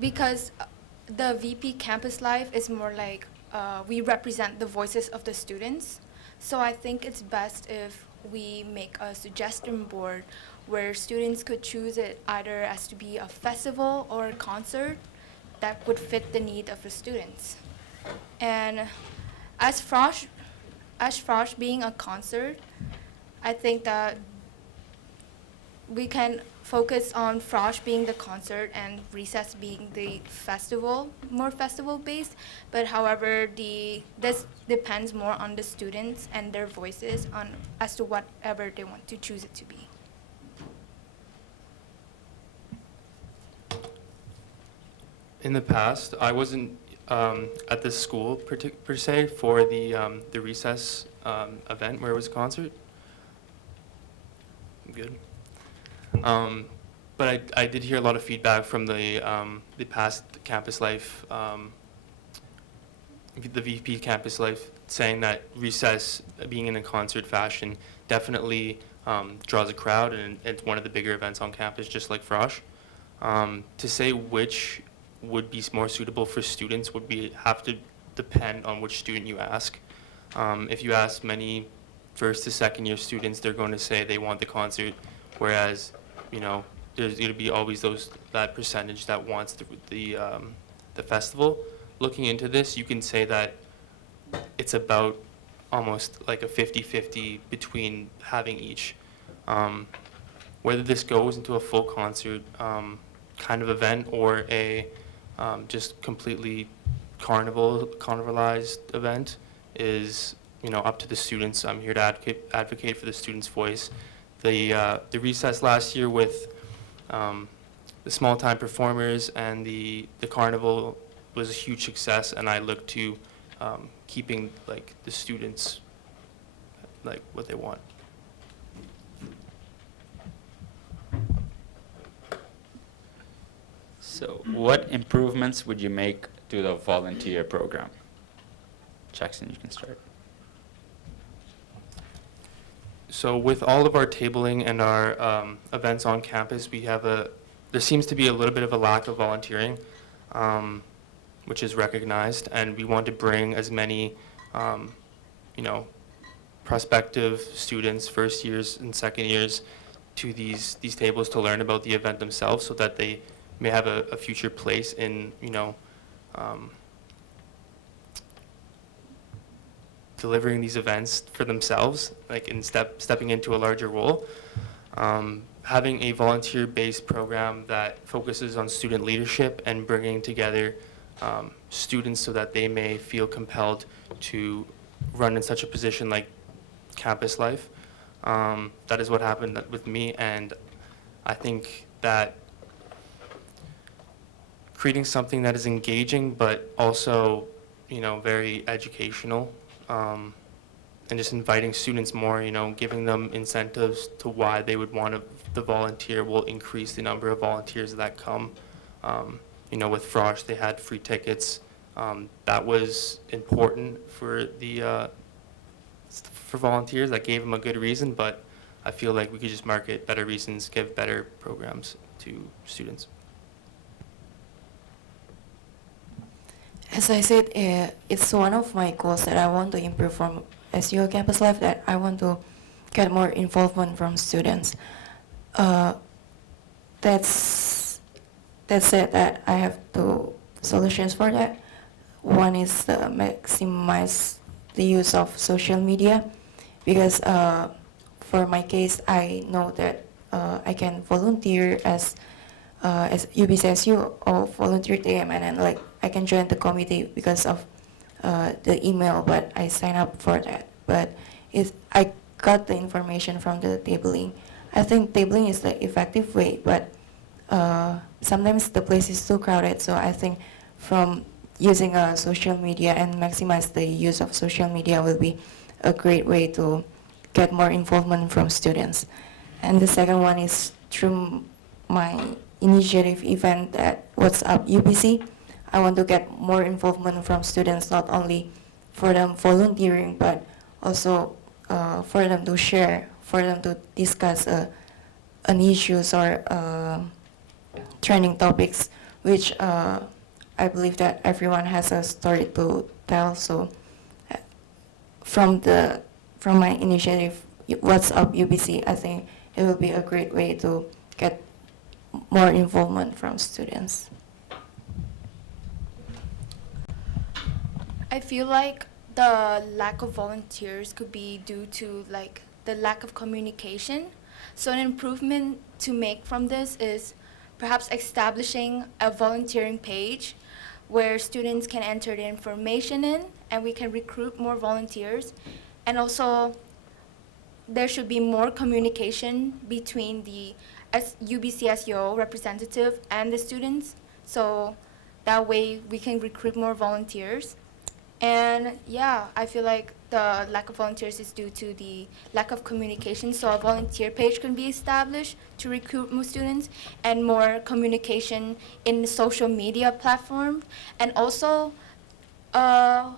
Because the VP Campus Life is more like we represent the voices of the students. So I think it's best if we make a suggestion board where students could choose it either as to be a festival or a concert that would fit the need of the students. And as Frosh being a concert, I think that we can focus on Frosh being the concert and recess being the festival, more festival based. But however, this depends more on the students and their voices on as to whatever they want to choose it to be. In the past, I wasn't at this school per se for the recess event where it was a concert. Good. But I did hear a lot of feedback from the past Campus Life, the VP Campus Life, saying that recess, being in a concert fashion, definitely draws a crowd, and it's one of the bigger events on campus, just like Frosh. To say which would be more suitable for students would have to depend on which student you ask. If you ask many first to second year students, they're going to say they want the concert, whereas, you know, there's going to be always that percentage that wants the festival. Looking into this, you can say that it's about almost like a 50-50 between having each. Whether this goes into a full concert kind of event or a just completely carnivalized event is, you know, up to the students. I'm here to advocate for the students' voice. The recess last year with the small time performers and the carnival was a huge success, and I look to keeping like the students like what they want. So what improvements would you make to the volunteer program? Jakson, you can start. So with all of our tabling and our events on campus, there seems to be a little bit of a lack of volunteering, which is recognized, and we want to bring as many, you know, prospective students, first years and second years, to these tables to learn about the event themselves, so that they may have a future place in, you know, delivering these events for themselves, like in stepping into a larger role. Having a volunteer-based program that focuses on student leadership and bringing together students so that they may feel compelled to run in such a position like Campus Life. That is what happened with me, and I think that creating something that is engaging but also, you know, very educational, and just inviting students more, you know, giving them incentives to why they would want to volunteer will increase the number of volunteers that come. You know, with Frosh, they had free tickets. That was important for volunteers. That gave them a good reason, but I feel like we could just market better reasons, give better programs to students. As I said, it's one of my goals that I want to improve from SUO Campus Life, that I want to get more involvement from students. That's it, that I have two solutions for that. One is to maximize the use of social media, because for my case, I know that I can volunteer as UBCSUO volunteer team, and then like I can join the committee because of the email, but I sign up for that. But I got the information from the tabling. I think tabling is the effective way, but sometimes the place is too crowded, so I think from using social media and maximize the use of social media will be a great way to get more involvement from students. And the second one is through my initiative event at What's Up UBC. I want to get more involvement from students, not only for them volunteering, but also for them to share, for them to discuss an issues or trending topics, which I believe that everyone has a story to tell. So from my initiative, What's Up UBC, I think it will be a great way to get more involvement from students. I feel like the lack of volunteers could be due to like the lack of communication. So an improvement to make from this is perhaps establishing a volunteering page where students can enter the information in and we can recruit more volunteers. And also there should be more communication between the UBCSUO representative and the students. So that way we can recruit more volunteers. And yeah, I feel like the lack of volunteers is due to the lack of communication. So a volunteer page can be established to recruit more students, and more communication in the social media platform. And also, to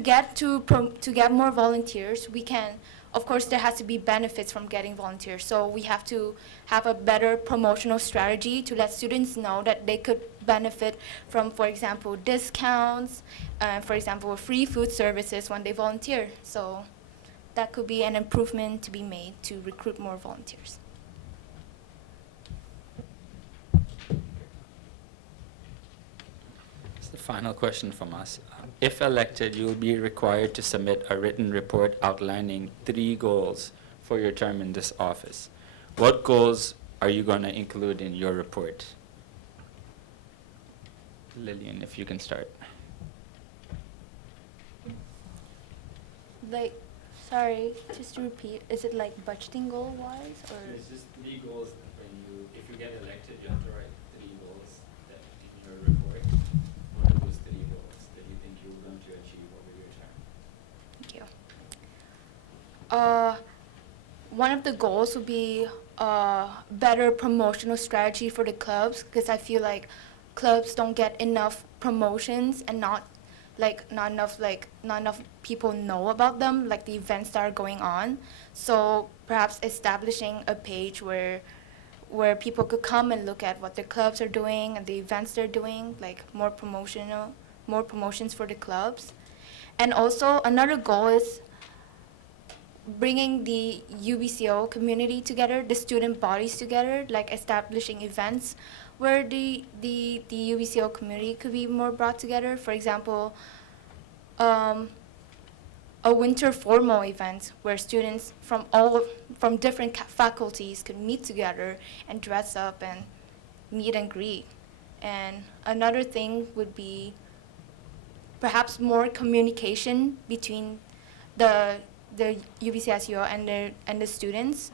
get more volunteers, we can, of course, there has to be benefits from getting volunteers. So we have to have a better promotional strategy to let students know that they could benefit from, for example, discounts, for example, free food services when they volunteer. So that could be an improvement to be made to recruit more volunteers. It's the final question from us. If elected, you will be required to submit a written report outlining 3 goals for your term in this office. What goals are you going to include in your report? Lilian, if you can start. Like, sorry, just to repeat, is it like budgeting goal-wise, or? It's just 3 goals. If you get elected, you have to write 3 goals in your report. What are those 3 goals that you think you're going to achieve over your term? Thank you. One of the goals would be better promotional strategy for the clubs, because I feel like clubs don't get enough promotions and not enough people know about them, like the events that are going on. So perhaps establishing a page where people could come and look at what the clubs are doing and the events they're doing, like more promotions for the clubs. And also another goal is bringing the UBCO community together, the student bodies together, like establishing events where the UBCO community could be more brought together. For example, a winter formal event where students from different faculties could meet together and dress up and meet and greet. And another thing would be perhaps more communication between the UBCSUO and the students,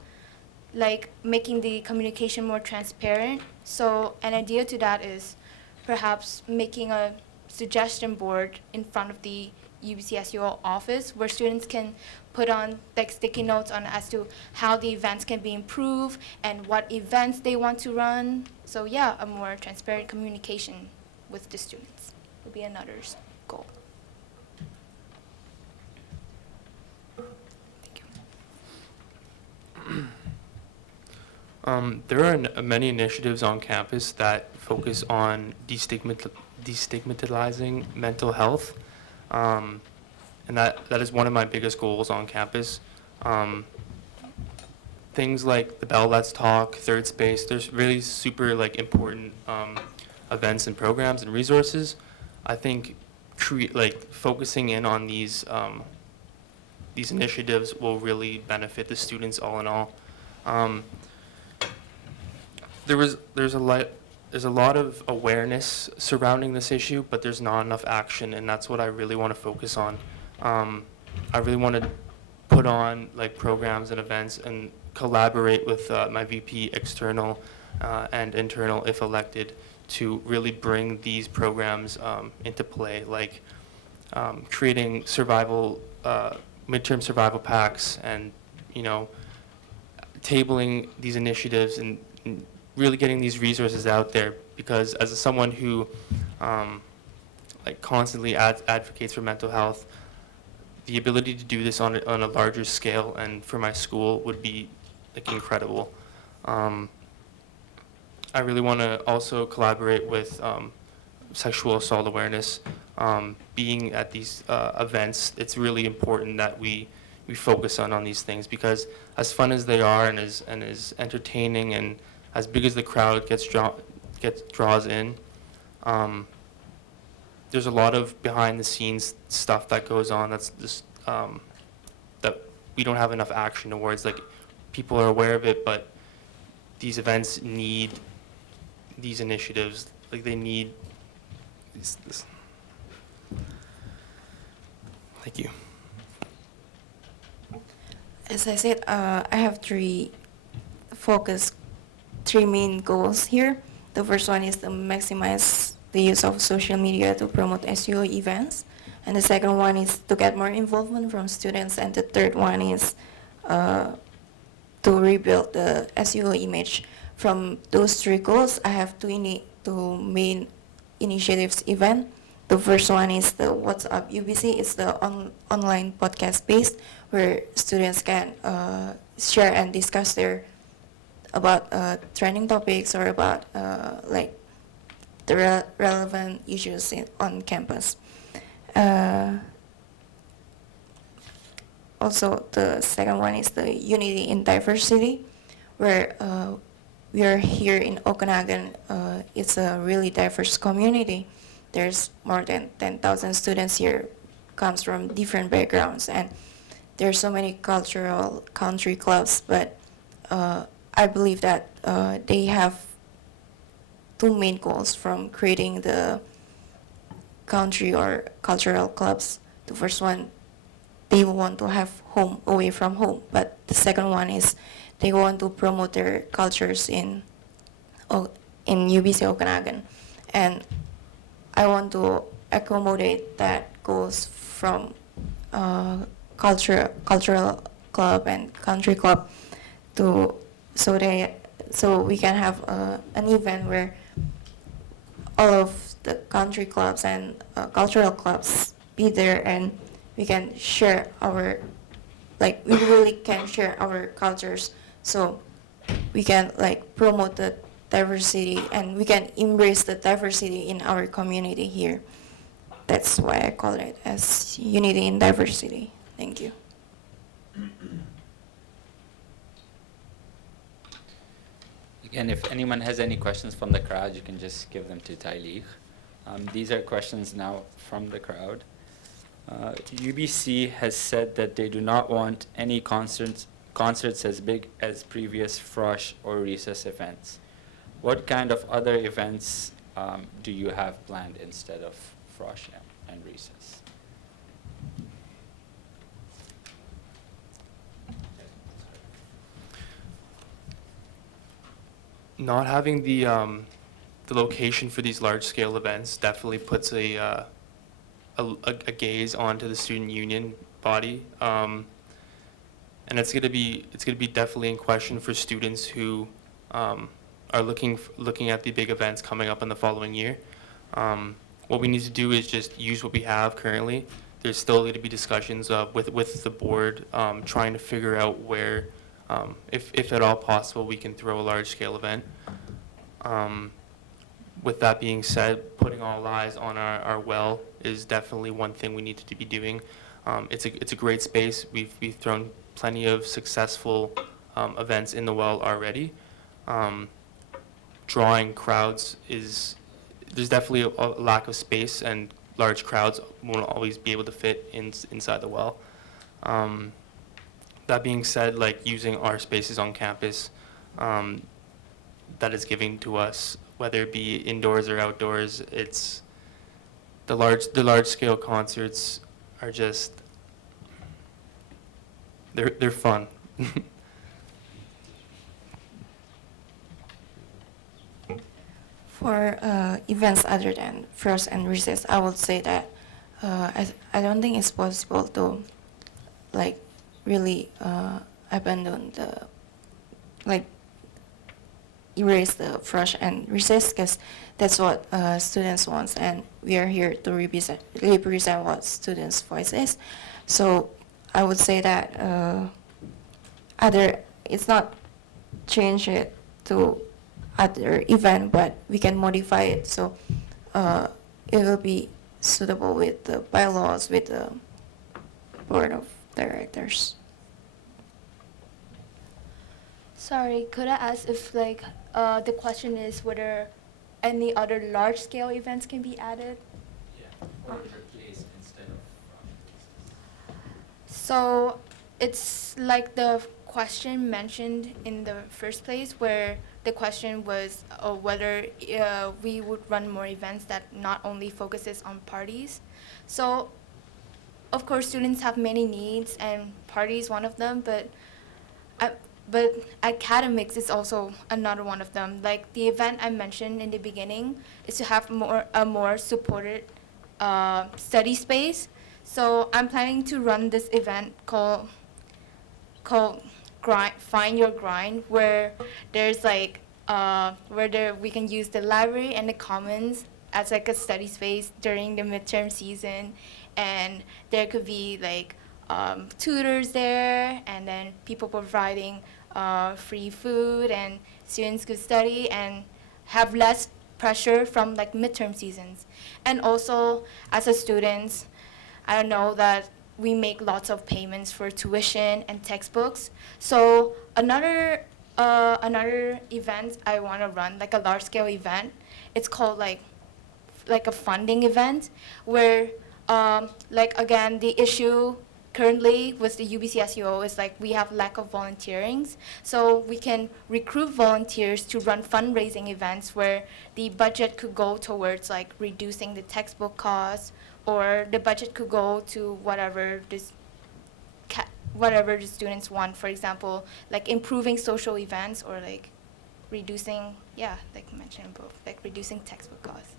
like making the communication more transparent. So an idea to that is perhaps making a suggestion board in front of the UBCSUO office where students can put on like sticky notes on as to how the events can be improved and what events they want to run. So yeah, a more transparent communication with the students would be another goal. Thank you. There are many initiatives on campus that focus on destigmatizing mental health, and that is one of my biggest goals on campus. Things like the Bell Let's Talk, Third Space, there's really super like important events and programs and resources. I think focusing in on these initiatives will really benefit the students all in all. There's a lot of awareness surrounding this issue, but there's not enough action, and that's what I really want to focus on. I really want to put on like programs and events and collaborate with my VP, external and internal, if elected, to really bring these programs into play, like creating midterm survival packs, and tabling these initiatives and really getting these resources out there. Because as someone who constantly advocates for mental health, the ability to do this on a larger scale and for my school would be incredible. I really want to also collaborate with sexual assault awareness. Being at these events, it's really important that we focus on these things, because as fun as they are and as entertaining and as big as the crowd draws in, there's a lot of behind the scenes stuff that goes on that's just that we don't have enough action towards. Like, people are aware of it, but these events need these initiatives. Like, they need this. Thank you. As I said, I have three main goals here. The first one is to maximize the use of social media to promote SUO events. And the second one is to get more involvement from students. And the third one is to rebuild the SUO image. From those three goals, I have two main initiatives event. The first one is the What's Up UBC. It's the online podcast based where students can share and discuss about trending topics or about the relevant issues on campus. Also, the second one is the Unity in Diversity, where we are here in Okanagan. It's a really diverse community. There's more than 10,000 students here, comes from different backgrounds, and there's so many cultural country clubs, but I believe that they have two main goals from creating the country or cultural clubs. The first one, they want to have home away from home, but the second one is they want to promote their cultures in UBC Okanagan. And I want to accommodate that goals from cultural club and country club so we can have an event where all of the country clubs and cultural clubs be there, and we can share we really can share our cultures, so we can promote the diversity and we can embrace the diversity in our community here. That's why I call it as Unity in Diversity. Thank you. Again, if anyone has any questions from the crowd, you can just give them to Tylee. These are questions now from the crowd. UBC has said that they do not want any concerts as big as previous Frosh or Recess events. What kind of other events do you have planned instead of Frosh and Recess? Not having the location for these large-scale events definitely puts a gaze onto the student union body, and it's going to be definitely in question for students who are looking at the big events coming up in the following year. What we need to do is just use what we have currently. There's still going to be discussions with the board trying to figure out where if at all possible, we can throw a large-scale event. With that being said, putting all eyes on our well is definitely one thing we need to be doing. It's a great space. We've thrown plenty of successful events in the well already. Drawing crowds there's definitely a lack of space, and large crowds won't always be able to fit inside the well. That being said, like using our spaces on campus that is giving to us, whether it be indoors or outdoors, it's the large scale concerts are just they're fun. For events other than first and recess, I would say that I don't think it's possible to like really abandon the like erase the first and recess, because that's what students want, and we are here to represent what students' voice is. So I would say that it's not change it to other event, but we can modify it so it will be suitable with the bylaws, with the board of directors. Sorry, could I ask if like the question is whether any other large-scale events can be added? Yeah, or replace instead of. So it's like the question mentioned in the first place, where the question was whether we would run more events that not only focuses on parties. So of course students have many needs and parties one of them, but academics is also another one of them. Like the event I mentioned in the beginning is to have a more supported study space. So I'm planning to run this event called Find Your Grind, where there's like we can use the library and the commons as like a study space during the midterm season, and there could be like tutors there, and then people providing free food, and students could study and have less pressure from like midterm seasons. And also as a student, I don't know that we make lots of payments for tuition and textbooks. So another event I want to run, like a large scale event, it's called like a funding event, where like again the issue currently with the UBCSUO is like we have lack of volunteerings. So we can recruit volunteers to run fundraising events where the budget could go towards like reducing the textbook costs, or the budget could go to whatever the students want. For example, like improving social events, or like reducing, like I mentioned both, like reducing textbook costs.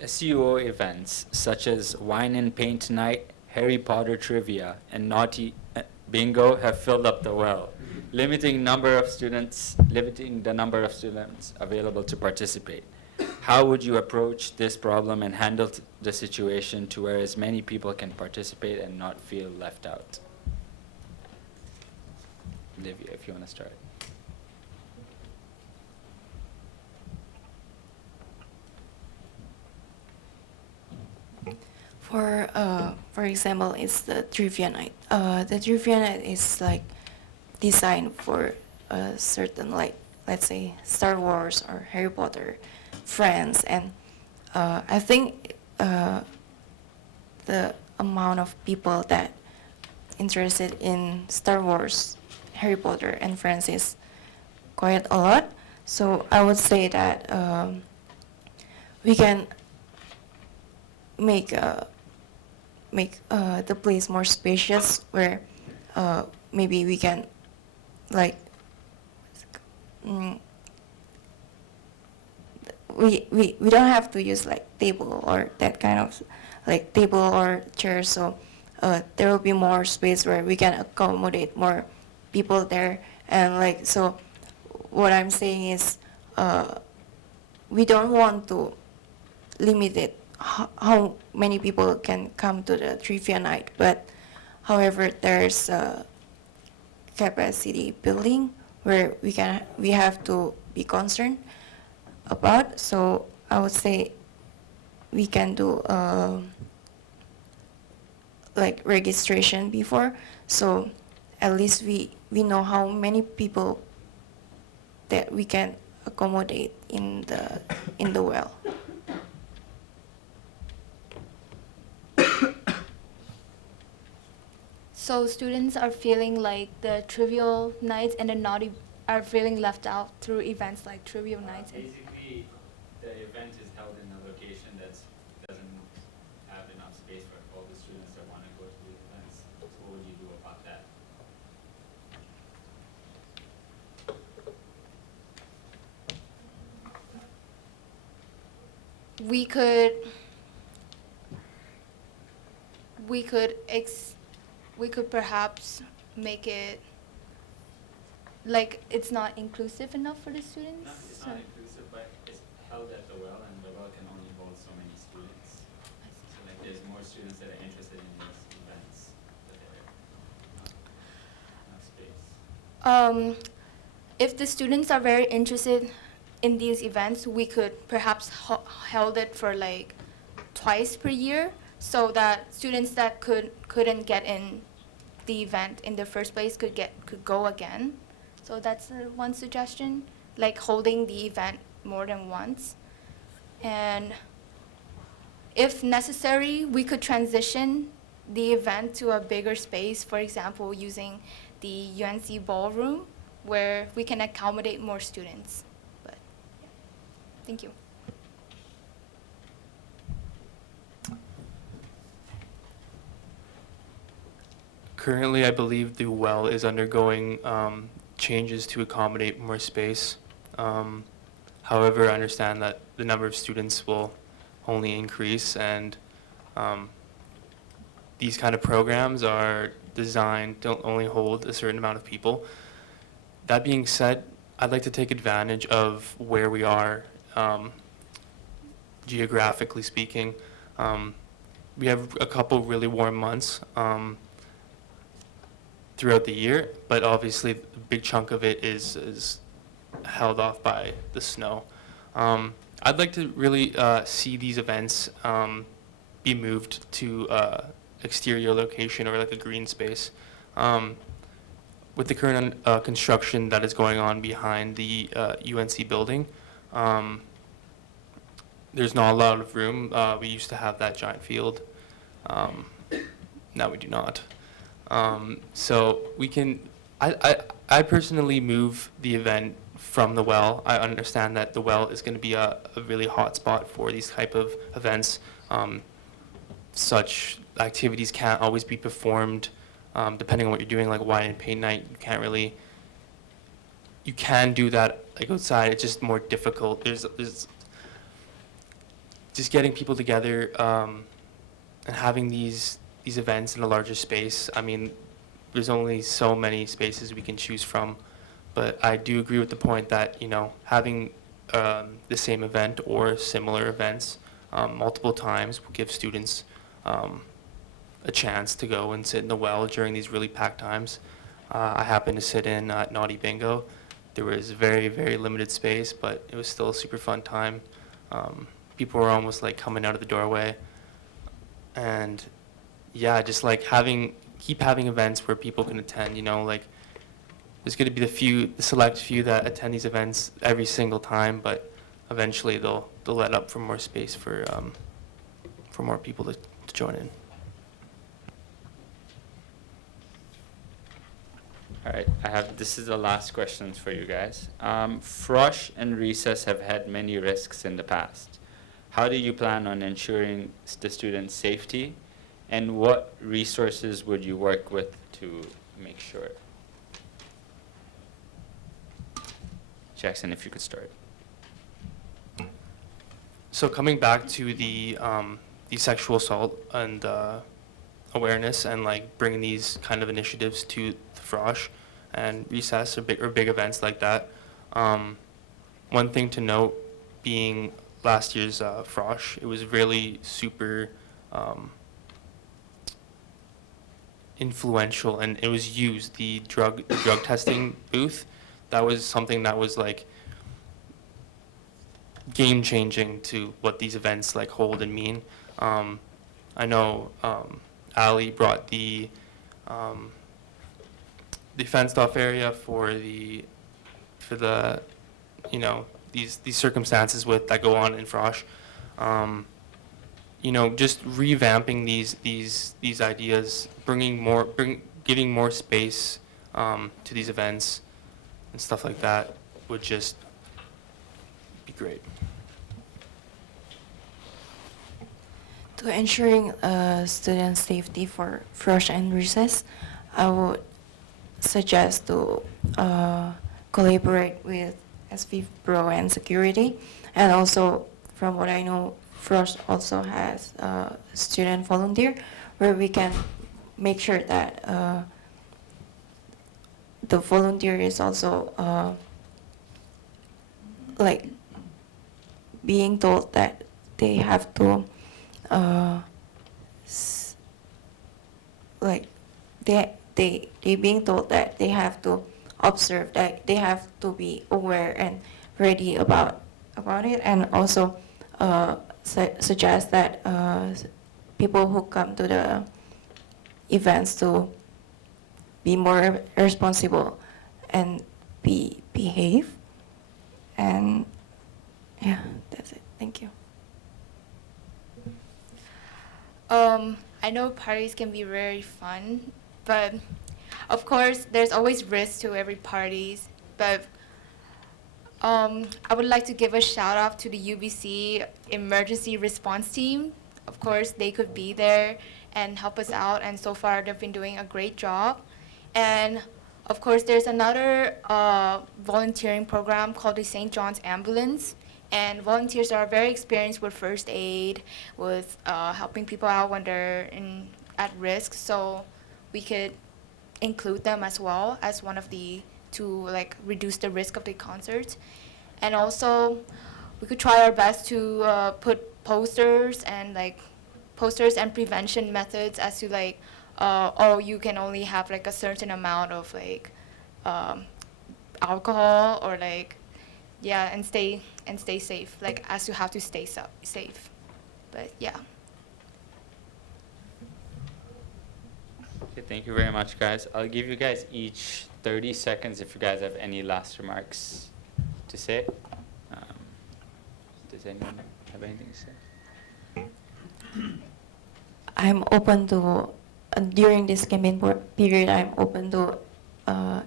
SUO events such as Wine and Paint Night, Harry Potter Trivia, and Naughty Bingo have filled up the well, limiting the number of students available to participate. How would you approach this problem and handle the situation to where as many people can participate and not feel left out? Livia, if you want to start. For example, it's the trivia night. The trivia night is like designed for a certain, like, let's say Star Wars or Harry Potter friends, and I think the amount of people that interested in Star Wars, Harry Potter, and friends is quite a lot. So I would say that we can make the place more spacious, where maybe we can like we don't have to use like table or that kind of like table or chairs, so there will be more space where we can accommodate more people there. And like, so what I'm saying is we don't want to limit it how many people can come to the trivia night. But however, there's a capacity building where we have to be concerned about. So I would say we can do like registration before, so at least we know how many people that we can accommodate in the well. So students are feeling like the trivial nights and the naughty are feeling left out through events like trivial nights. Basically, the event is held in a location that doesn't have enough space for all the students that want to go to the events. So what would you do about that? We could perhaps make it like it's not inclusive enough for the students. No, it's not inclusive, but it's held at the well, and the well can only hold so many students. So like, there's more students that are interested in these events, but there's not enough space. If the students are very interested in these events, we could perhaps held it for like twice per year, so that students that couldn't get in the event in the first place could go again. So that's one suggestion, like holding the event more than once. And if necessary, we could transition the event to a bigger space, for example, using the UNC ballroom, where we can accommodate more students. But yeah. Thank you. Currently, I believe the well is undergoing changes to accommodate more space. However, I understand that the number of students will only increase, and these kind of programs are designed to only hold a certain amount of people. That being said, I'd like to take advantage of where we are geographically speaking. We have a couple really warm months throughout the year, but obviously a big chunk of it is held off by the snow. I'd like to really see these events be moved to exterior location or like a green space. With the current construction that is going on behind the UNC building, there's not a lot of room. We used to have that giant field. Now we do not. So we can, I personally move the event from the well. I understand that the well is going to be a really hot spot for these type of events. Such activities can't always be performed depending on what you're doing, like wine and paint night. You can do that like outside. It's just more difficult. There's just getting people together and having these events in a larger space. I mean, there's only so many spaces we can choose from, but I do agree with the point that, you know, having the same event or similar events multiple times will give students a chance to go and sit in the well during these really packed times. I happened to sit in Naughty Bingo. There was very, very limited space, but it was still a super fun time. People were almost like coming out of the doorway. And yeah, just like keep having events where people can attend, you know, like there's going to be the select few that attend these events every single time, but eventually they'll let up for more space for more people to join in. All right, this is the last questions for you guys. Frosh and recess have had many risks in the past. How do you plan on ensuring the students' safety, and what resources would you work with to make sure? Jakson, if you could start. So coming back to the sexual assault and awareness, and like bringing these kind of initiatives to the Frosh and recess or big events like that. One thing to note being last year's Frosh. It was really super influential, and it was used, the drug testing booth. That was something that was like game changing to what these events like hold and mean. I know Ali brought the fenced off area for the you know, these circumstances that go on in Frosh. You know, just revamping these ideas, giving more space to these events and stuff like that would just be great. To ensuring student safety for Frosh and recess, I would suggest to collaborate with SV Pro and security, and also from what I know, Frosh also has a student volunteer where we can make sure that the volunteer is also like being told that they have to like they being told that they have to observe, that they have to be aware and ready about it, and also suggest that people who come to the events to be more responsible and behave. And yeah, that's it. Thank you. I know parties can be very fun, but of course there's always risk to every parties. But I would like to give a shout out to the UBC emergency response team. Of course, they could be there and help us out, and so far they've been doing a great job. And of course, there's another volunteering program called the St. John's Ambulance, and volunteers are very experienced with first aid, with helping people out when they're at risk. So we could include them as well as one of the to like reduce the risk of the concerts. And also we could try our best to put posters and prevention methods as to like oh, you can only have like a certain amount of like alcohol, or like yeah, and stay safe, like as to how to stay safe. But yeah. Okay, thank you very much, guys. I'll give you guys each 30 seconds if you guys have any last remarks to say. Does anyone have anything to say? I'm open to, during this campaign period, I'm open to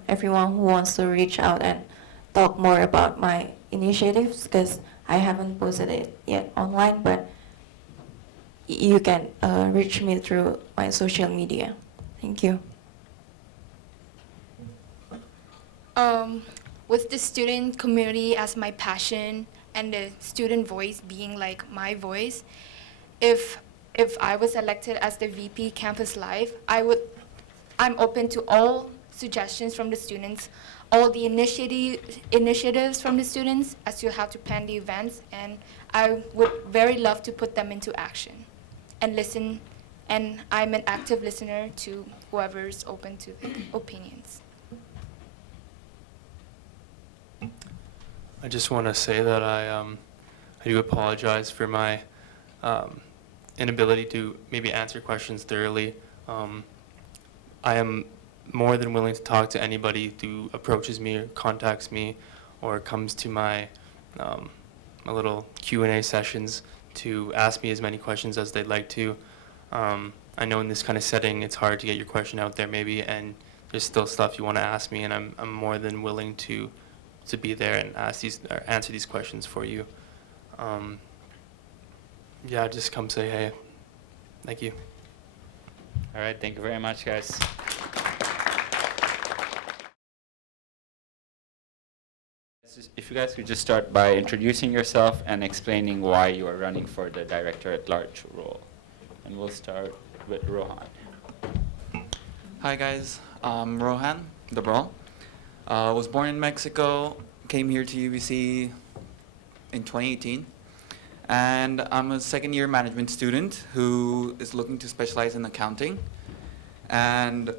everyone who wants to reach out and talk more about my initiatives, because I haven't posted it yet online, but you can reach me through my social media. Thank you. With the student community as my passion and the student voice being like my voice, if I was elected as the VP Campus Life, I'm open to all suggestions from the students, all the initiatives from the students as to how to plan the events, and I would very love to put them into action and listen, and I'm an active listener to whoever's open to the opinions. I just want to say that I do apologize for my inability to maybe answer questions thoroughly. I am more than willing to talk to anybody who approaches me or contacts me or comes to my little Q&A sessions to ask me as many questions as they'd like to. I know in this kind of setting it's hard to get your question out there maybe, and there's still stuff you want to ask me, and I'm more than willing to be there and answer these questions for you. Yeah, just come say hey. Thank you. All right, thank you very much, guys. If you guys could just start by introducing yourself and explaining why you are running for the Director-at-Large role. And we'll start with Rohan. Hi guys, I'm Rohan, Dabral. Was born in Mexico, came here to UBC in 2018. and I'm a second-year management student who is looking to specialize in accounting. And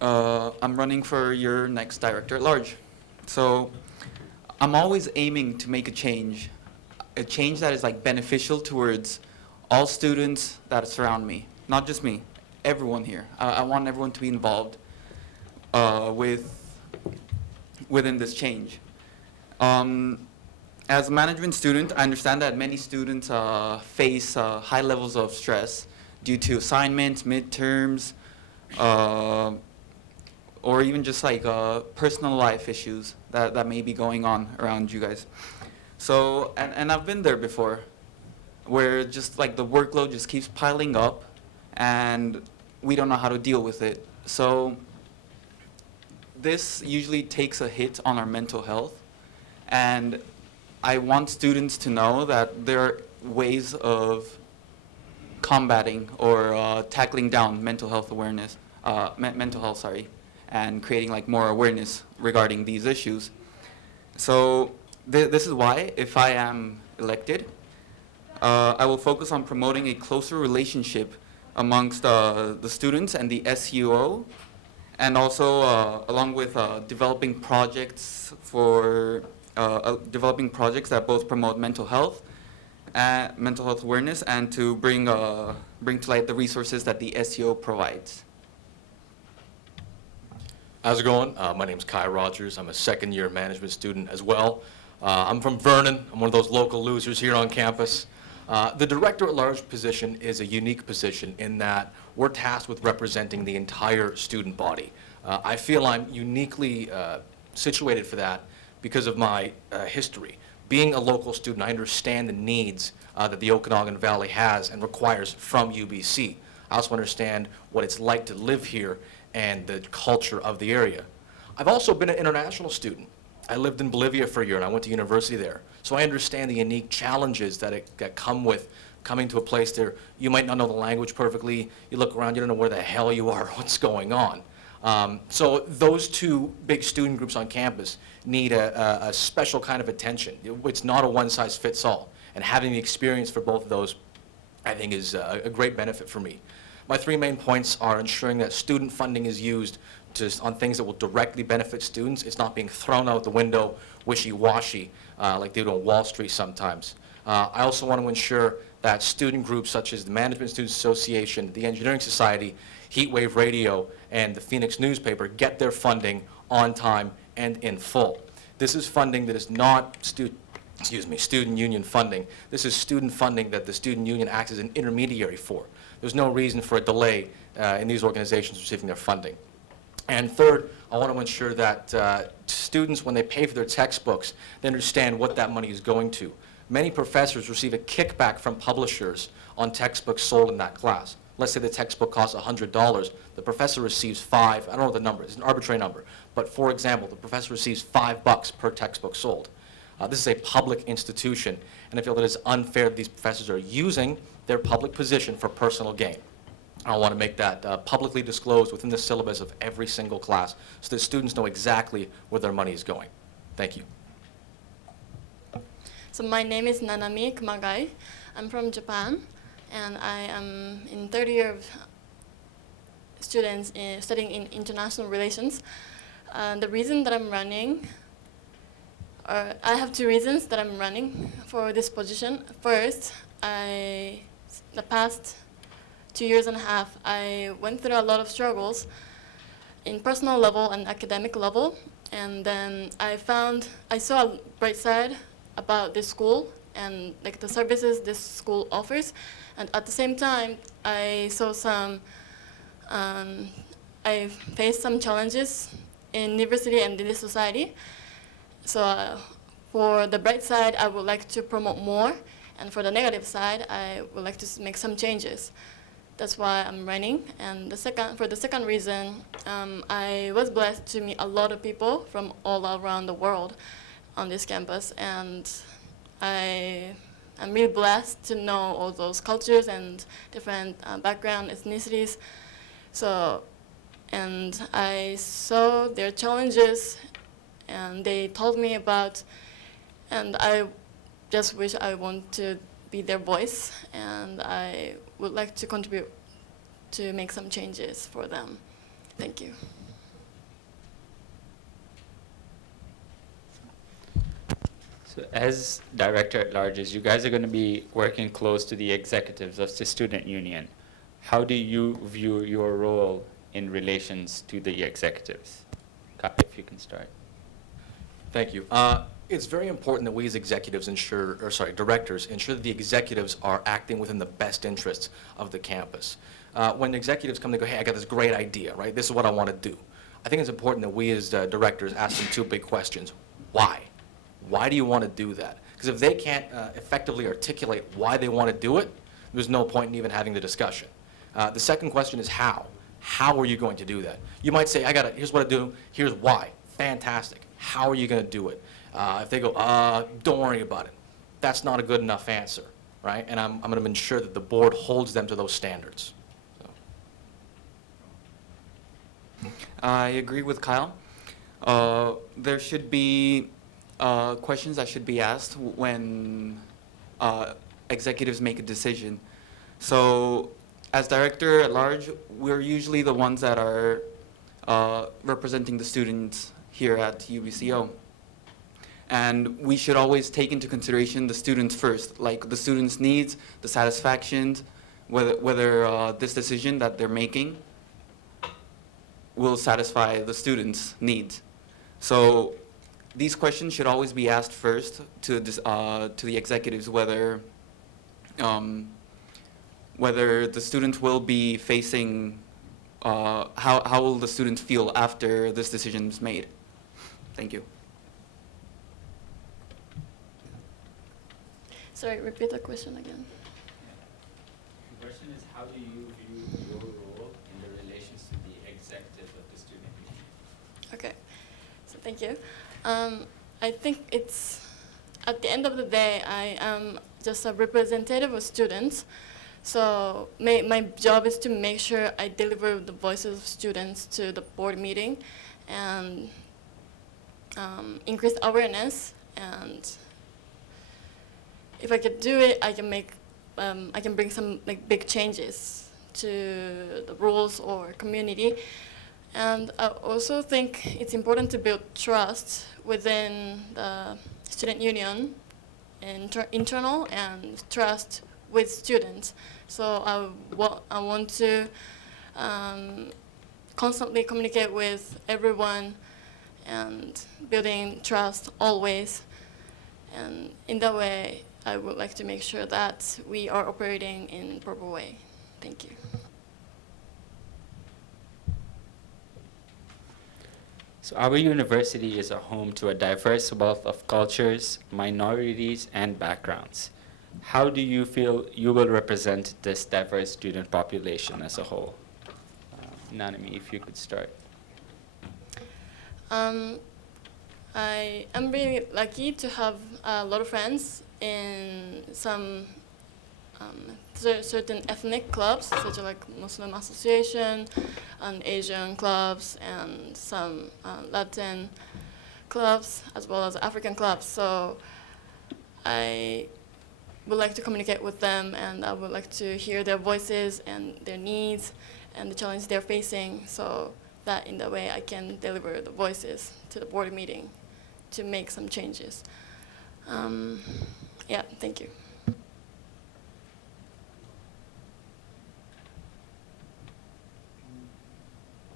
I'm running for your next director at large. So I'm always aiming to make a change that is like beneficial towards all students that surround me, not just me, everyone here. I want everyone to be involved within this change. As a management student, I understand that many students face high levels of stress due to assignments, midterms, or even just like personal life issues that may be going on around you guys. So, and I've been there before, where just like the workload just keeps piling up and we don't know how to deal with it. So this usually takes a hit on our mental health, and I want students to know that there are ways of combating or tackling down mental health awareness, and creating like more awareness regarding these issues. So this is why, if I am elected, I will focus on promoting a closer relationship amongst the students and the SUO, and also along with developing projects that both promote mental health awareness, and to bring to light the resources that the SUO provides. How's it going? My name's Kai Rogers. I'm a second-year management student as well. I'm from Vernon. I'm one of those local losers here on campus. The director-at-large position is a unique position in that we're tasked with representing the entire student body. I feel I'm uniquely situated for that because of my history. Being a local student, I understand the needs that the Okanagan Valley has and requires from UBC. I also understand what it's like to live here and the culture of the area. I've also been an international student. I lived in Bolivia for a year and I went to university there. So I understand the unique challenges that come with coming to a place there. You might not know the language perfectly. You look around, you don't know where the hell you are, what's going on. So those two big student groups on campus need a special kind of attention. It's not a one-size-fits-all. And having the experience for both of those, I think, is a great benefit for me. My three main points are ensuring that student funding is used on things that will directly benefit students. It's not being thrown out the window wishy-washy like they do on Wall Street sometimes. I also want to ensure that student groups such as the Management Students Association, the Engineering Society, Heatwave Radio, and the Phoenix newspaper get their funding on time and in full. This is funding that is not student union funding. This is student funding that the student union acts as an intermediary for. There's no reason for a delay in these organizations receiving their funding. And third, I want to ensure that students, when they pay for their textbooks, they understand what that money is going to. Many professors receive a kickback from publishers on textbooks sold in that class. Let's say the textbook costs $100. The professor receives I don't know what the number is, it's an arbitrary number. But for example, the professor receives $5 per textbook sold. This is a public institution, and I feel that it's unfair that these professors are using their public position for personal gain. I want to make that publicly disclosed within the syllabus of every single class so that students know exactly where their money is going. Thank you. So my name is Nanami Kumagai. I'm from Japan, and I am in third year of students studying in international relations. The reason that I'm running, I have two reasons that I'm running for this position. First, the past 2 years and a half, I went through a lot of struggles in personal level and academic level, and then I saw a bright side about this school and like the services this school offers, and at the same time, I faced some challenges in university and in this society. So for the bright side, I would like to promote more, and for the negative side, I would like to make some changes. That's why I'm running. And for the second reason, I was blessed to meet a lot of people from all around the world on this campus, and I'm really blessed to know all those cultures and different background, ethnicities. So, and I saw their challenges, and they told me about, and I just wish I want to be their voice, and I would like to contribute to make some changes for them. Thank you. So as director at larges, you guys are going to be working close to the executives of the student union. How do you view your role in relations to the executives? Kai, if you can start. Thank you. It's very important that we as executives directors ensure that the executives are acting within the best interests of the campus. When executives come, they go, hey, I got this great idea, right? This is what I want to do. I think it's important that we as directors ask them two big questions. Why? Why do you want to do that? Because if they can't effectively articulate why they want to do it, there's no point in even having the discussion. The second question is how. How are you going to do that? You might say, here's what I do, here's why. Fantastic. How are you going to do it? If they go, don't worry about it, that's not a good enough answer, right? And I'm going to ensure that the board holds them to those standards. So. I agree with Kyle. There should be questions that should be asked when executives make a decision. So as director at large, we're usually the ones that are representing the students here at UBCO. And we should always take into consideration the students first, like the students' needs, the satisfactions, whether this decision that they're making will satisfy the students' needs. So these questions should always be asked first to the executives, whether the students will be facing, how will the students feel after this decision is made. Thank you. Sorry, repeat the question again. The question is, how do you view your role in the relations to the executive of the student union? Okay, so thank you. I think it's, at the end of the day, I am just a representative of students. So my job is to make sure I deliver the voices of students to the board meeting and increase awareness. And if I could do it, I can bring some big changes to the rules or community. And I also think it's important to build trust within the student union, internal, and trust with students. So I want to constantly communicate with everyone and building trust always. And in that way, I would like to make sure that we are operating in a proper way. Thank you. So our university is a home to a diverse wealth of cultures, minorities, and backgrounds. How do you feel you will represent this diverse student population as a whole? Nanami, if you could start. I am really lucky to have a lot of friends in some certain ethnic clubs, such as like Muslim Association and Asian clubs and some Latin clubs as well as African clubs. So I would like to communicate with them, and I would like to hear their voices and their needs and the challenges they're facing, so that in that way I can deliver the voices to the board meeting to make some changes. Yeah, thank you.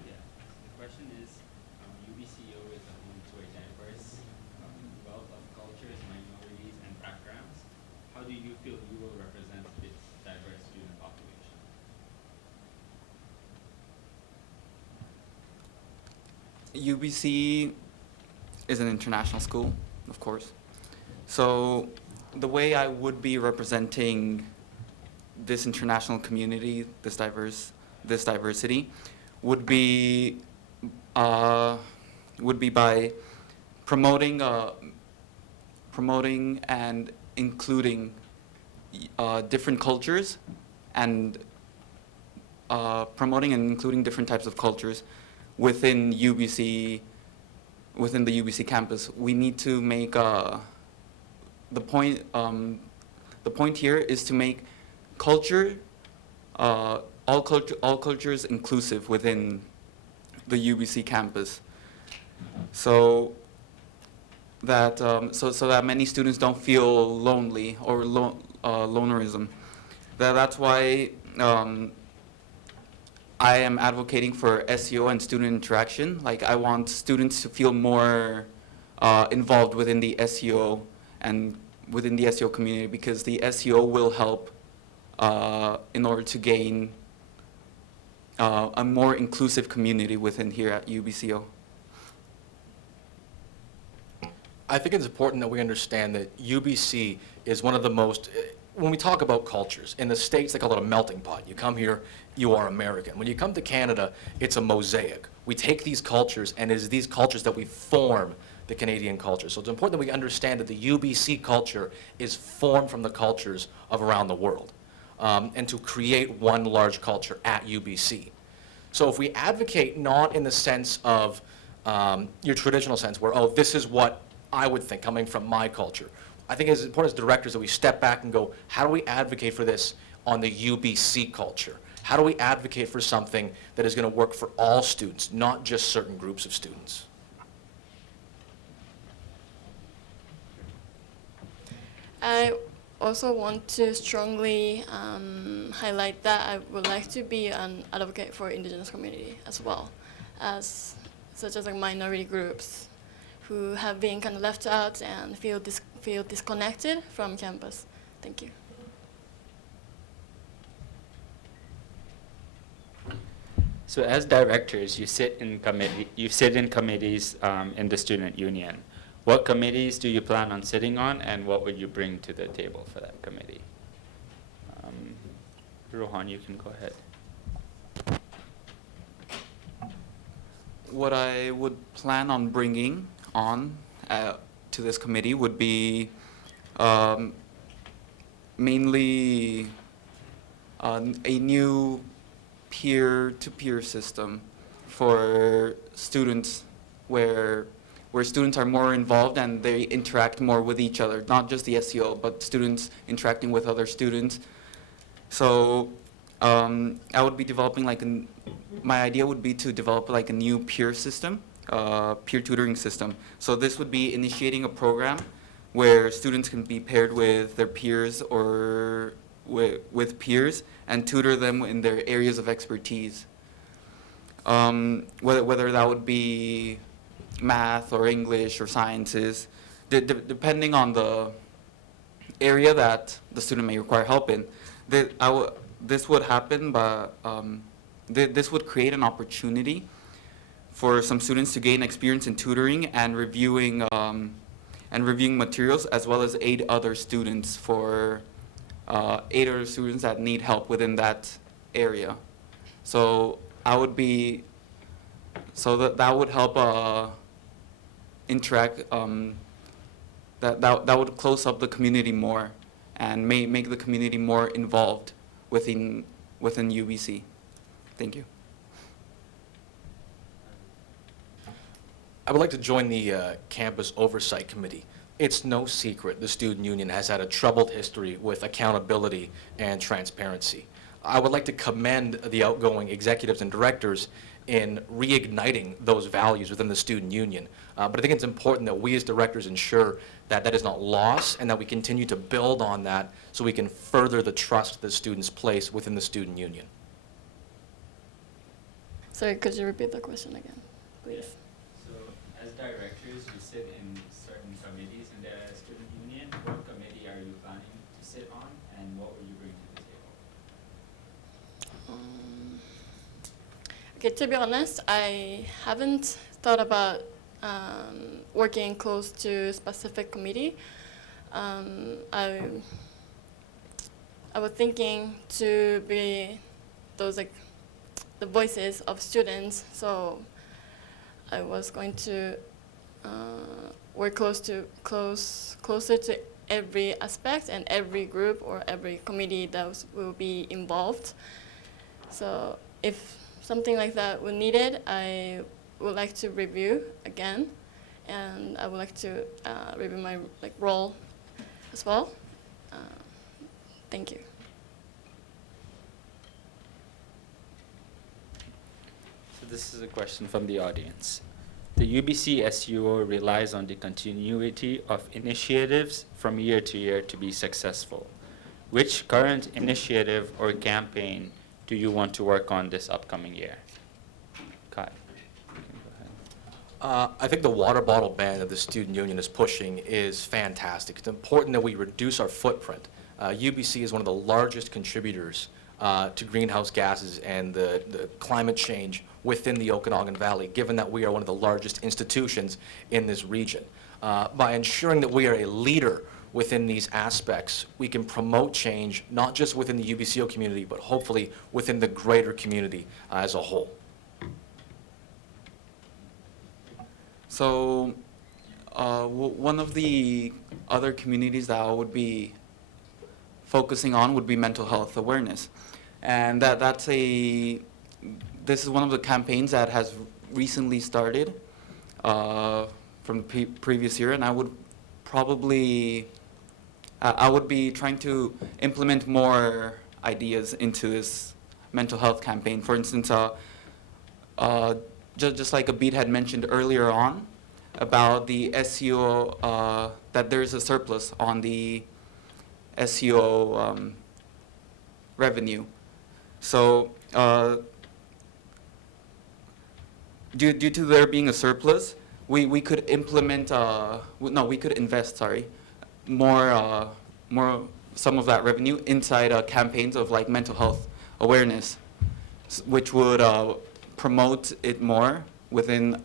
Yeah. The question is, UBCO is a home to a diverse wealth of cultures, minorities, and backgrounds. How do you feel you will represent this diverse student population? UBC is an international school, of course. So the way I would be representing this international community, this diversity, would be by promoting and including different cultures and promoting and including different types of cultures within UBC, within the UBC campus. We need to make the point here is to make culture, all cultures inclusive within the UBC campus. So that so that many students don't feel lonely or lonerism. That's why I am advocating for SEO and student interaction. Like, I want students to feel more involved within the SEO and within the SEO community, because the SEO will help in order to gain a more inclusive community within here at UBCO. I think it's important that we understand that UBC is one of the most, when we talk about cultures, in the States they call it a melting pot. You come here, you are American. When you come to Canada, it's a mosaic. We take these cultures, and it is these cultures that we form the Canadian culture. So it's important that we understand that the UBC culture is formed from the cultures of around the world, and to create one large culture at UBC. So if we advocate not in the sense of your traditional sense where, oh, this is what I would think coming from my culture. I think it's important as directors that we step back and go, how do we advocate for this on the UBC culture? How do we advocate for something that is going to work for all students, not just certain groups of students? I also want to strongly highlight that I would like to be an advocate for Indigenous community as well, as such as like minority groups who have been kind of left out and feel disconnected from campus. Thank you. So as directors, you sit in committees in the student union. What committees do you plan on sitting on, and what would you bring to the table for that committee? Rohan, you can go ahead. What I would plan on bringing on to this committee would be mainly a new peer-to-peer system for students, where students are more involved and they interact more with each other, not just the SEO, but students interacting with other students. So I would be developing my idea would be to develop like a new peer system, peer tutoring system. So this would be initiating a program where students can be paired with their peers or with peers and tutor them in their areas of expertise. Whether that would be math or English or sciences, depending on the area that the student may require help in. This would happen, but this would create an opportunity for some students to gain experience in tutoring and reviewing materials, as well as aid other students that need help within that area. So that would help interact. That would close up the community more and make the community more involved within UBC. Thank you. I would like to join the campus oversight committee. It's no secret the student union has had a troubled history with accountability and transparency. I would like to commend the outgoing executives and directors in reigniting those values within the student union. But I think it's important that we as directors ensure that that is not lost and that we continue to build on that so we can further the trust that students place within the student union. Sorry, could you repeat the question again, please? So as directors, you sit in certain committees in the student union. What committee are you planning to sit on, and what will you bring to the table? Okay, to be honest, I haven't thought about working close to a specific committee. I was thinking to be those like the voices of students, so I was going to work closer to every aspect and every group or every committee that will be involved. So if something like that was needed, I would like to review again, and I would like to review my role as well. Thank you. So this is a question from the audience. The UBCSUO relies on the continuity of initiatives from year to year to be successful. Which current initiative or campaign do you want to work on this upcoming year? Kai. I think the water bottle ban that the student union is pushing is fantastic. It's important that we reduce our footprint. UBC is one of the largest contributors to greenhouse gases and the climate change within the Okanagan Valley, given that we are one of the largest institutions in this region. By ensuring that we are a leader within these aspects, we can promote change, not just within the UBCO community, but hopefully within the greater community as a whole. So one of the other communities that I would be focusing on would be mental health awareness. And this is one of the campaigns that has recently started from the previous year, and I would probably, I would be trying to implement more ideas into this mental health campaign. For instance, just like Abid had mentioned earlier on about the SUO, that there's a surplus on the SUO revenue. So due to there being a surplus, we could implement, we could invest, more some of that revenue inside campaigns of like mental health awareness, which would promote it more within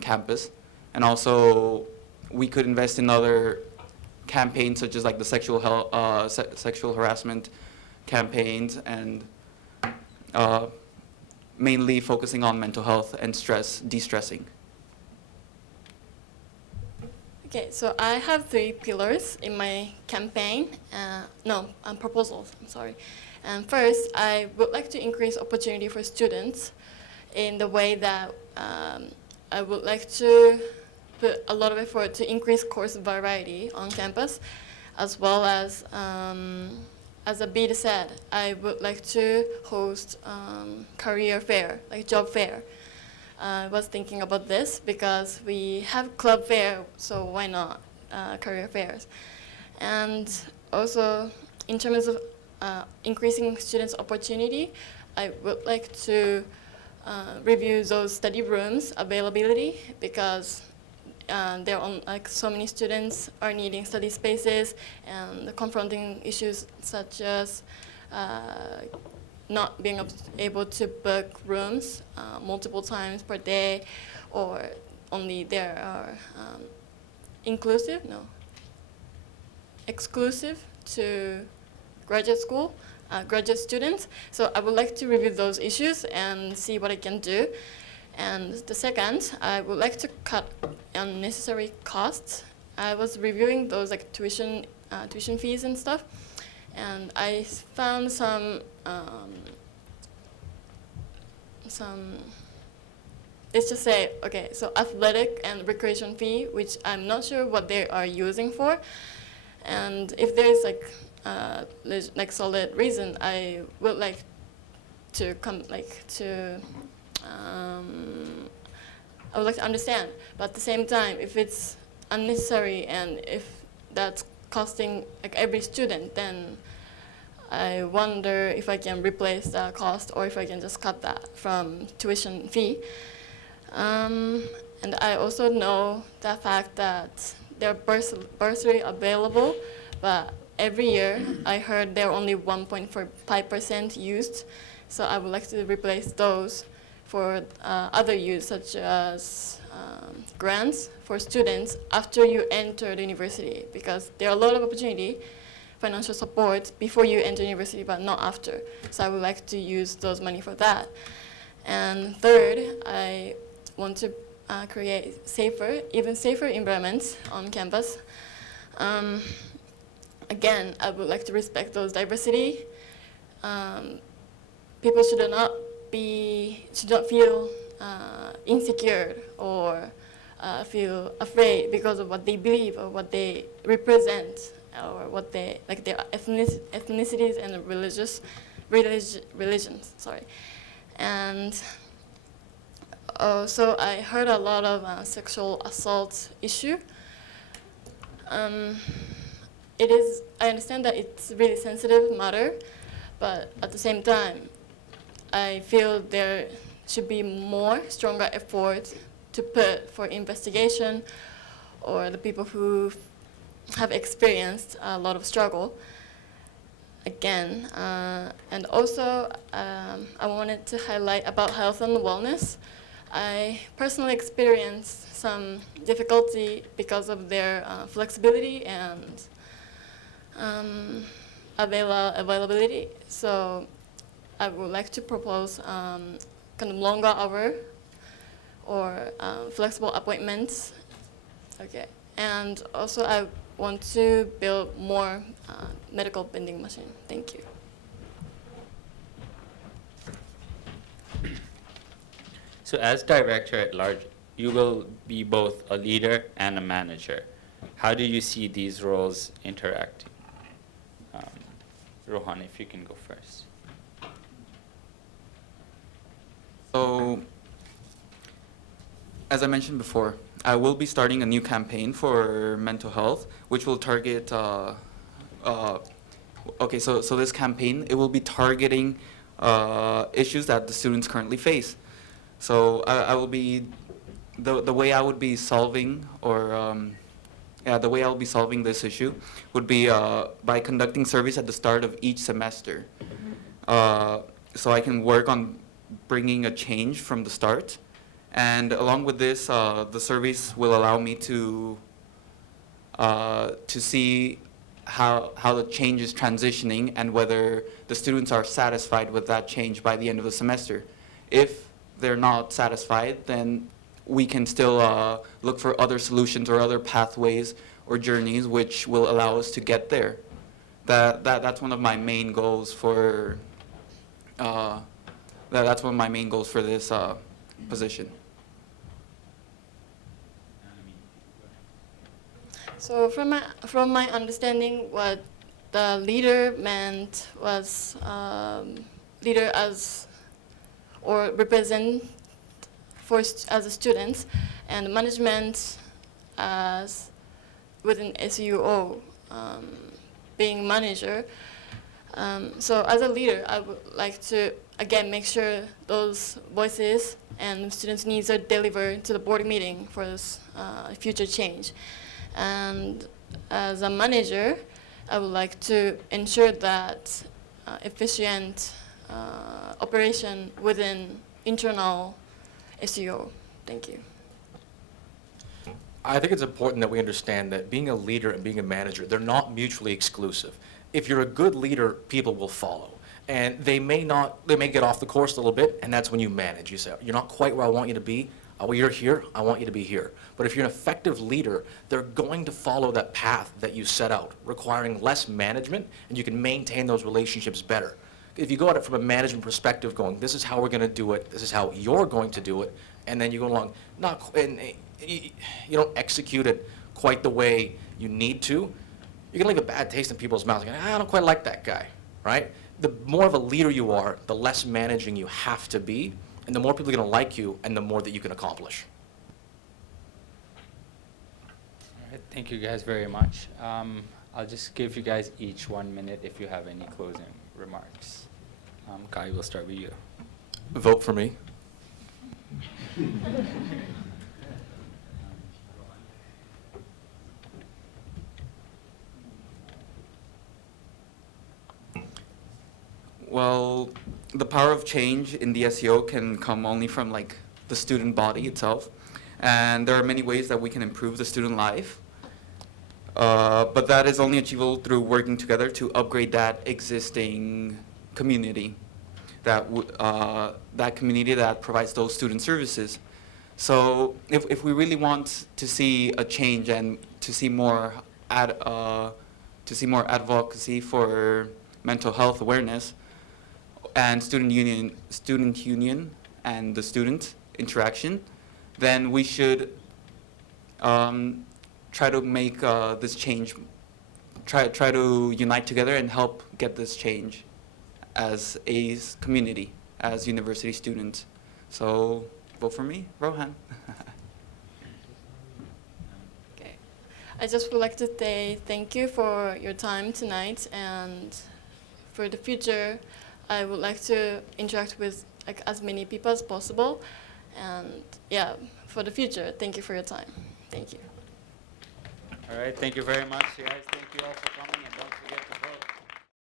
campus. And also we could invest in other campaigns such as like the sexual harassment campaigns, and mainly focusing on mental health and de-stressing. Okay, so I have 3 pillars in my campaign, proposals, I'm sorry. And first, I would like to increase opportunity for students in the way that I would like to put a lot of effort to increase course variety on campus, as well as Abid said, I would like to host career fair, like job fair. I was thinking about this because we have club fair, so why not career fairs? And also, in terms of increasing students' opportunity, I would like to review those study rooms availability, because there are so many students are needing study spaces and confronting issues such as not being able to book rooms multiple times per day, or only there are exclusive to graduate school, graduate students. So I would like to review those issues and see what I can do. And the second, I would like to cut unnecessary costs. I was reviewing those like tuition fees and stuff, and I found some let's just say, okay, so athletic and recreation fee, which I'm not sure what they are using for, and if there's like solid reason, I would like to I would like to understand. But at the same time, if it's unnecessary and if that's costing like every student, then I wonder if I can replace that cost or if I can just cut that from tuition fee. And I also know the fact that there are bursary available, but every year I heard they're only 1.5% used. So I would like to replace those for other use, such as grants for students after you enter the university, because there are a lot of opportunity, financial support before you enter university, but not after. So I would like to use those money for that. And third, I want to create even safer environments on campus. Again, I would like to respect those diversity. People should not feel insecure or feel afraid because of what they believe or what they represent or what they like their ethnicities and religions. Sorry, and so I heard a lot of sexual assault issue. I understand that it's a really sensitive matter, but at the same time, I feel there should be more stronger effort to put for investigation or the people who have experienced a lot of struggle. Again, and also I wanted to highlight about health and wellness. I personally experienced some difficulty because of their flexibility and availability. So I would like to propose kind of longer hour or flexible appointments. Okay, and also I want to build more medical vending machine. Thank you. So as director at large, you will be both a leader and a manager. How do you see these roles interacting? Rohan, if you can go first. So, as I mentioned before, I will be starting a new campaign for mental health, which will target, okay, so this campaign, it will be targeting issues that the students currently face. So I will be, the way I would be solving the way I'll be solving this issue would be by conducting surveys at the start of each semester. So I can work on bringing a change from the start. And along with this, the surveys will allow me to see how the change is transitioning and whether the students are satisfied with that change by the end of the semester. If they're not satisfied, then we can still look for other solutions or other pathways or journeys which will allow us to get there. That's one of my main goals for that's one of my main goals for this position. So from my understanding, what the leader meant was leader as or represent as a student, and management as within SUO, being manager. So as a leader, I would like to again make sure those voices and students' needs are delivered to the board meeting for this future change. And as a manager, I would like to ensure that efficient operation within internal SEO. Thank you. I think it's important that we understand that being a leader and being a manager, they're not mutually exclusive. If you're a good leader, people will follow. And they may get off the course a little bit, and that's when you manage. You say, you're not quite where I want you to be. Well, you're here, I want you to be here. But if you're an effective leader, they're going to follow that path that you set out, requiring less management, and you can maintain those relationships better. If you go at it from a management perspective, going, this is how we're going to do it, this is how you're going to do it, and then you go along, and you don't execute it quite the way you need to, you're going to leave a bad taste in people's mouths. Going, I don't quite like that guy, right? The more of a leader you are, the less managing you have to be, and the more people are going to like you, and the more that you can accomplish. All right, thank you guys very much. I'll just give you guys each 1 minute if you have any closing remarks. Kai, we'll start with you. Vote for me. Well, the power of change in the SEO can come only from like the student body itself. And there are many ways that we can improve the student life. But that is only achievable through working together to upgrade that existing community, that community that provides those student services. So if we really want to see a change and to see more advocacy for mental health awareness and student union and the student interaction, then we should try to make this change, try to unite together and help get this change as a community, as university students. So vote for me, Rohan. Okay. I just would like to say thank you for your time tonight, and for the future, I would like to interact with like as many people as possible. And yeah, for the future, thank you for your time. Thank you. All right, thank you very much, guys. Thank you all for coming, and don't forget to vote.